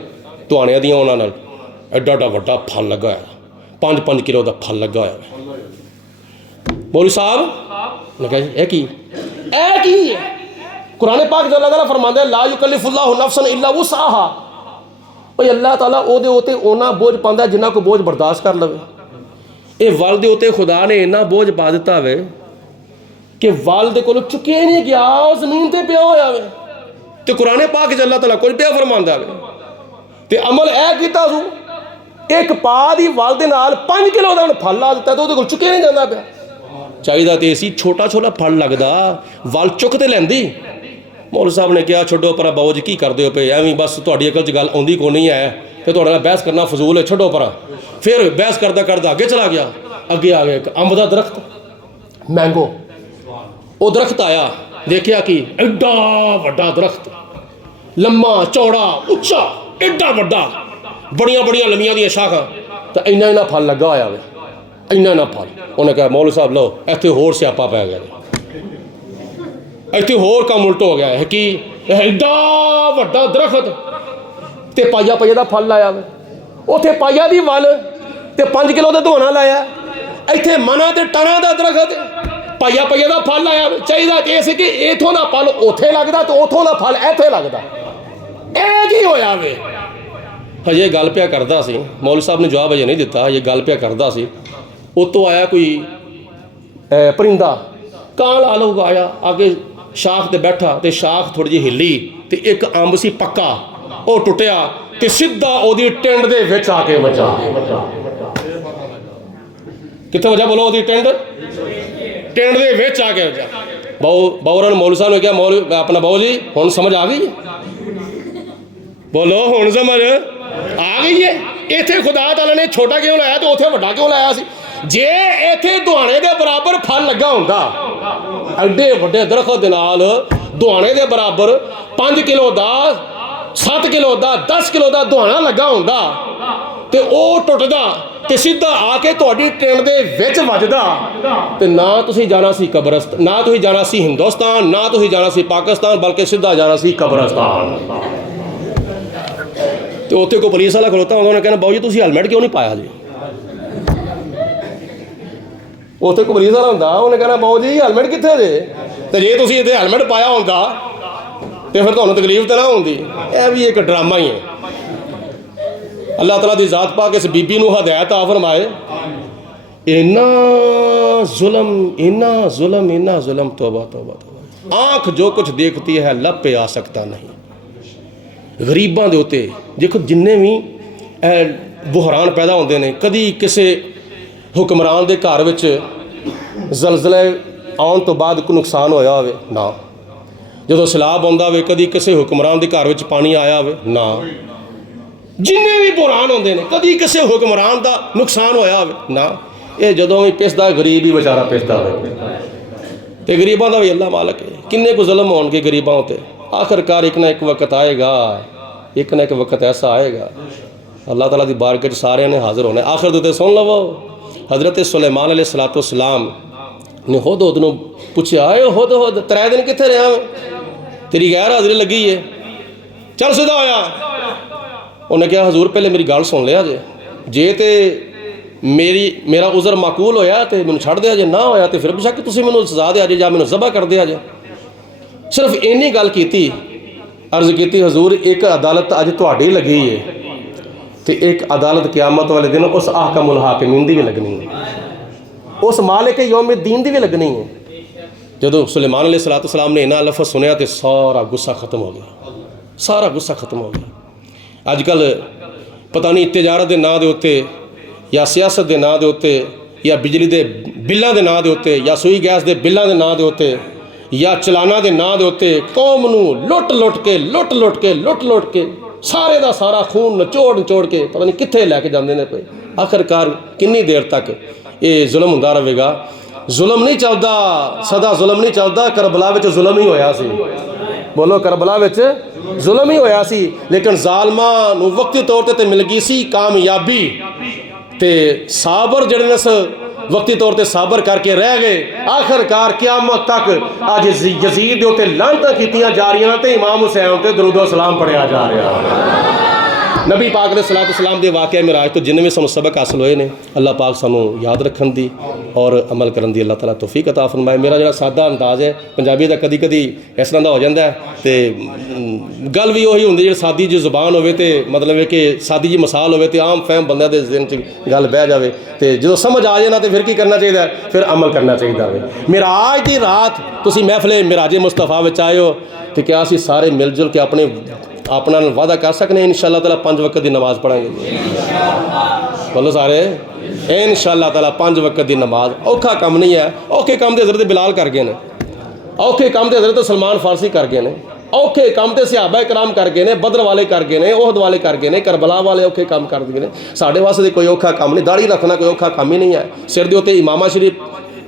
दुहाने दियां, उन्हां नाल एडा एडा वड्डा फल लगा होया, 5-5 किलो का फल लगा होया। मौलवी साहब ने कहा यह की है? कुरान पाक जो अल्लाह ताला फरमांदा है ला युकल्लिफुल्लाहु नफ्सन इल्ला वुसअहा। भाई अल्लाह ताला ओदे उते ओना बोझ पांदा जिन्ना को बोझ बर्दाश्त कर लवे। ये वल दे उते खुदा ने इन्ना बोझ पा दिता वे कि वल दे कोलों चुके नहीं गया, जमीन ते पिया होया वे। ते कुरान पाक च अल्लाह ताला कुछ पिया फरमांदा वे, ते अमल ऐ कीता सू एक पा दी वल दे नाल 5 किलो दा फल ला दिता, तो उहदे कोल चुके नहीं जांदा पिया। चाहिदा ते सी छोटा छोटा फल लगदा, वल चुक ते लैंदी। मौलवी साहब ने कहा छड्डो परा बाबू जी की करदे हो पे, एवं बस तुहाडी अकल च गल आउंदी कोई नहीं है, ते तुहाडे नाल बहस करना फजूल है, छड्डो परा। फिर बहस करदा करदा अगे चला गया। अगे आ गया एक अंब दा दरख्त, मैंगो। वो दरख्त आया, देखिया कि एडा वड्डा दरख्त, लम्मा चौड़ा उच्चा एडा वड्डा, बड़ियां बड़ियां लम्मियां दियां शाखां, तो इन्ना फल लगा होया वे, इन्ना फल। उन्हें कहा मौलवी साहब लो इत्थे होर स्यापा पै गया, इत्थे होर काम उल्ट हो गया है कि एडा वड्डा दरख्त ते पाइया दा फल लाया वे, उत्थे पाइया दी वल ते 5 किलो दा धोना लाया, इत्थे मना ते टना दा दरख्त पाइया दा फल लाया। चाहिदा इह सी कि इथों दा फल उत्थे लगदा ते उत्थों दा फल इत्थे लगदा। ਇਹ ਕੀ ਹੋਇਆ ਵੇ? हजे गल पिया करदा सी, मौलवी साहब ने जवाब हजे नहीं दिता, हजे गल पिया करदा सी, उत्तों आया कोई परिंदा, कां ला लो आया आगे शाख ते बैठा, तो शाख थोड़ी जी हिली, तो एक अंब सी पक्का वो टुटिया, तो सीधा ओदी टिंड दे विच आके वजा। कित्थे वजा बोलो? ओदी टिंड दे विच आके वजा। बाऊरा ने मौलवी साहब ने कहा, मौलवी अपना बाऊ जी हुण समझ आ गई है? बोलो हुण समझ आ गई है? इत्थे खुदा ताला ने छोटा क्यों लाया तो उत्थे वड्डा क्यों लाया सी? जे इत्थे दुआने दे बराबर फल लगा हुंदा, एडे वड्डे दरखत दे नाल दुआने दे बराबर 5 किलो दा 7 किलो दा 10 किलो दा दुआना लगा हुंदा, ते ओह टुटदा ते सीधा आके तुहाडी टिंड दे विच वजदा, ते ना तुसीं जाना सी कब्रिस्तान, ना तुसीं जाना सी हिंदुस्तान, ना तुसीं जाना सी पाकिस्तान, बल्कि सीधा जाना सी कब्रिस्तान। तो उत्थे कोई पुलिस वाला खलोता होंदा, उन्हें कहना बाऊ जी तुसीं हेलमेट क्यों नहीं पाया जी? उत्थे कोई पुलिस वाला होंदा, उन्हें कहना बाऊ जी हेलमेट कित्थे जे? ते जे तुसीं इत्थे हेलमेट पाया होंदा तो फिर तुहानूं तकलीफ तो ना होंदी। यह भी एक ड्रामा ही है। अल्लाह ताला दी ज़ात पाक इस बीबी नूं हदायत आ फरमाए, इन्ना जुल्म इन्ना जुल्म इन्ना जुल्म, तौबा तौबा तौबा। आँख जो कुछ देखती है लब पे आ सकता नहीं। गरीबां दे उत्ते देखो जिन्ने भी बुहरान पैदा होंदे ने, कदी किसी हुक्मरान दे घर विच जलजले आउण तो बाद कोई नुकसान होया होवे ना, जदों सैलाब आउंदा होवे कदी किसी हुक्मरान दे घर विच पानी आया होवे ना, जिन्ने भी बुहरान होंदे ने कदी किसी हुक्मरान दा नुकसान होया होवे ना। ये जदों भी पिसदा गरीब ही बेचारा पिसदा होवे, ते गरीबां दा भी अल्लाह मालक है। किन्ने को जुल्म होणगे गरीबां उत्ते, आखिरकार एक ना एक वक्त आएगा, एक ना एक वक्त ऐसा आएगा अल्लाह ताला दी बारगाह च सारे ने हाजिर होना। आखिर तो सुन लवो, हज़रत सुलेमान अलैहिस्सलाम ने हुद नूं पुछया, हुद 3 दिन कित्थे रहा मैं, तेरी गैर हाज़री लगी है, चल सीधा होया। उन्हें कहा हजूर पहले मेरी गल सुन लिया जे तो मेरा उज़र माकूल होया तो मैनूं छड्ड दिया जे, ना होया तो फिर बेशक तुसीं मैनूं सज़ा दिया जे जां मैनूं ज़बह कर दिया जे। सिर्फ इन्नी गल कीती, अर्ज़ की हजूर एक अदालत अज तुहाडी लगी है तो एक अदालत क़यामत वाले दिन उस अहकमुल हाकिमीन दी भी लगनी है, उस मालिक यौम दीन दी भी लगनी है। जदों सुलेमान अलैहिस्सलाम ने इन्ना लफ्ज़ सुनिया तो सारा गुस्सा खत्म हो गया, सारा गुस्सा खत्म हो गया। अजकल पता नहीं तिजारत के नाँ के उत्ते या सियासत के नाँ के उत्ते या बिजली के बिलों के नाँ के उत्ते या सूई गैस के बिलों के नाँ के उत्ते या चलाना के नाँ के उत्ते कौम नूं लुट लुट के सारे का सारा खून नचोड़ के पता नहीं कित्थे लैके जाते हैं पे। आखिरकार कितनी देर तक ये जुल्म हुंदा रहेगा? जुल्म नहीं चलता, सदा जुल्म नहीं चलता। करबला विच जुल्म ही होया सी, बोलो करबला विच जुल्म ही होया सी, लेकिन जालमां नूं वक्ती तौर ते मिल गई सी कामयाबी, ते साबर जिहड़े ने वक्ती तौर पर साबर करके रह गए। आखिरकार क़यामत तक अज यजीद के उत्ते लानतां कीतियां जा रही ते इमाम हुसैन ते दरूद सलाम पढ़िया जा रहा। नबी पाक ने सलातो सलाम के वाक़या मिराज तो जिन्हें भी सानू सबक हासिल होए ने, अल्लाह पाक सानू याद रखन दी और अमल करन दी अल्लाह ताला तौफीक अता फरमाए। मेरा जो सादा अंदाज़ है पंजाबी का कदी कदी इस तरह का हो जाता है, तो गल भी उही होंदी जी सादी जी जुबान होवे ते मतलब है कि सादी जी मिसाल होवे ते आम फहम बंदे दे ज़हन च गल बह जाए, तो जो समझ आ जाए ना तो फिर की करना चाहिए, फिर अमल करना चाहिए। मिराज की रात तुसीं महफिल मिराज मुस्तफा विच आए हो, तो क्या असीं सारे मिल जुल के अपना वादा कर सकते हैं इंशाअल्लाह ताला 5 वक्त की नमाज़ पढ़ाएंगे। बोलो सारे इंशाअल्लाह ताला 5 वक्त की नमाज। औखा काम नहीं है, औखे काम तो हज़रत बिलाल कर गए हैं, औखे काम तो हज़रत सलमान फारसी कर गए हैं, औखे काम तो सहाबा कराम कर गए हैं, बदर वाले कर गए हैं, ओहद वाले कर गए हैं, करबला वाले औखे काम कर दिए हैं। साढ़े वास्ते कोई औखा काम नहीं, दाढ़ी रखना कोई औखा काम ही नहीं है, सिर के उत्ते इमामा शरीफ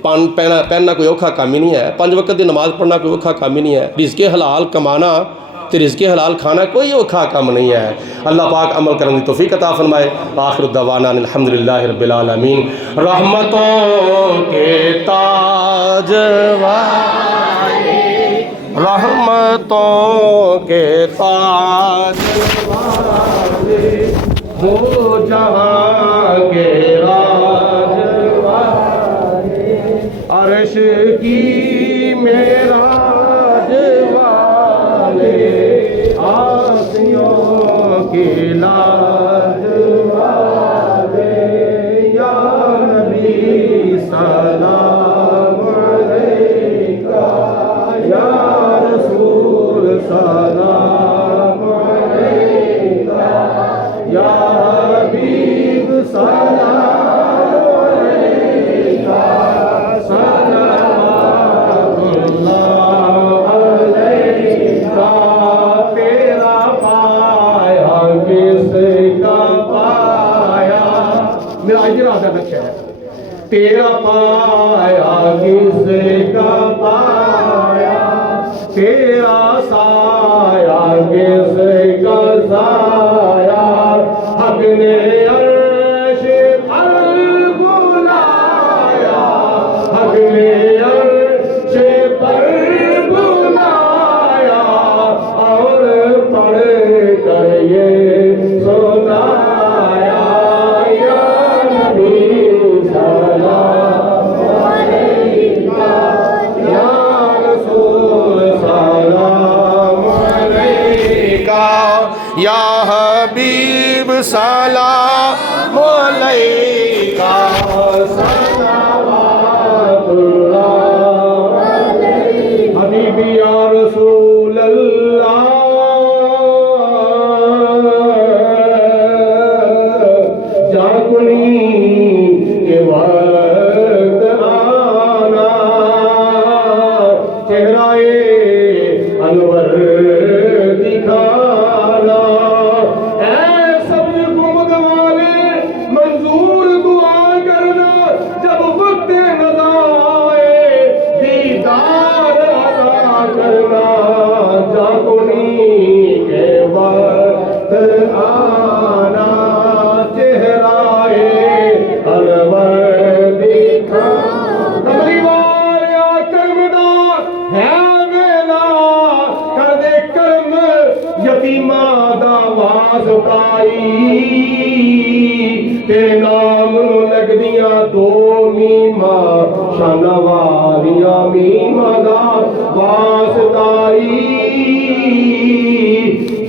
पहनना कोई औखा काम ही नहीं है, 5 वक्त की नमाज़ पढ़ना कोई औखा काम ही नहीं है, रिज़्क़े हलाल कमाना तो रिज़्क़े हलाल खाना कोई औखा काम नहीं है। अल्लाह पाक अमल करने की तौफीक अता फरमाए। आखिर दवाना अल्हम्दुलिल्लाहि रब्बिल आलमीन। रहमतों के ताज वाले, रहमतों के ताज वाले, हो जहाँ के राज वाले, अर्श की मेराज वाले, आसियों की लाज तेरा पाया किसका पाया, तेरा साया किसका साया, हक ने अर्श पर बुलाया, हक ने अर्श पर बुलाया, और पढ़ कर ये सुनाया, या नबी सलाम अलैका, या रसूल सलाम अलैका, या हबीब सलाम अलैका, सलावतुल्लाह अलैका, हबीबी या रसूल अल्लाह, जागुनी के वक्त आना, चेहराए अनवर दिखाना, ऐ सब्ज गुंबद वाले मंजूर दुआ करना, जब वक्त नज़ा आए दीदार अता करना, जागुनी के वक्त आना, चेहराए अनवर दिखाना, कमली वालिया कर्मदा है वेला, कर दे कर्म यतीमा दा वास्ताई, तेरे नाम नूं लगदियां दो मीमा, शाना वालिया मीमा दा वास्ताई,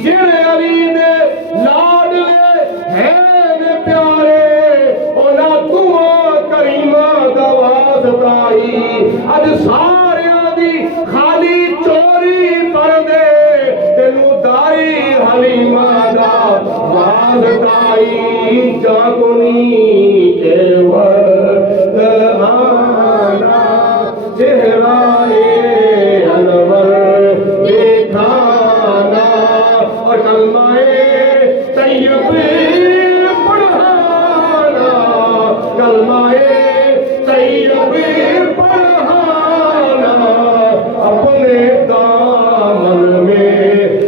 जेड़े अली दे लाडले हैं ने प्यारे, ओना तुआ करीमा दा वास्ताई, अज सारियां दी खाली चोरी पर दे, तेनू दाई हलीमा दा वास्ताई, जागुनी के वक्त आना, चेहराए अनवर दिखाना, और कलमाए तैयब पढ़ाना, कलमाए तैयब पढ़ाना, अपने दामन में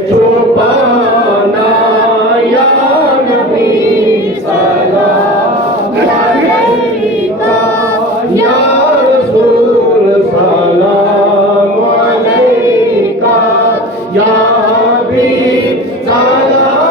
छुपाना, या नबी सलाम अलैका, या रसूल सलाम अलैका, या हबीब सलाम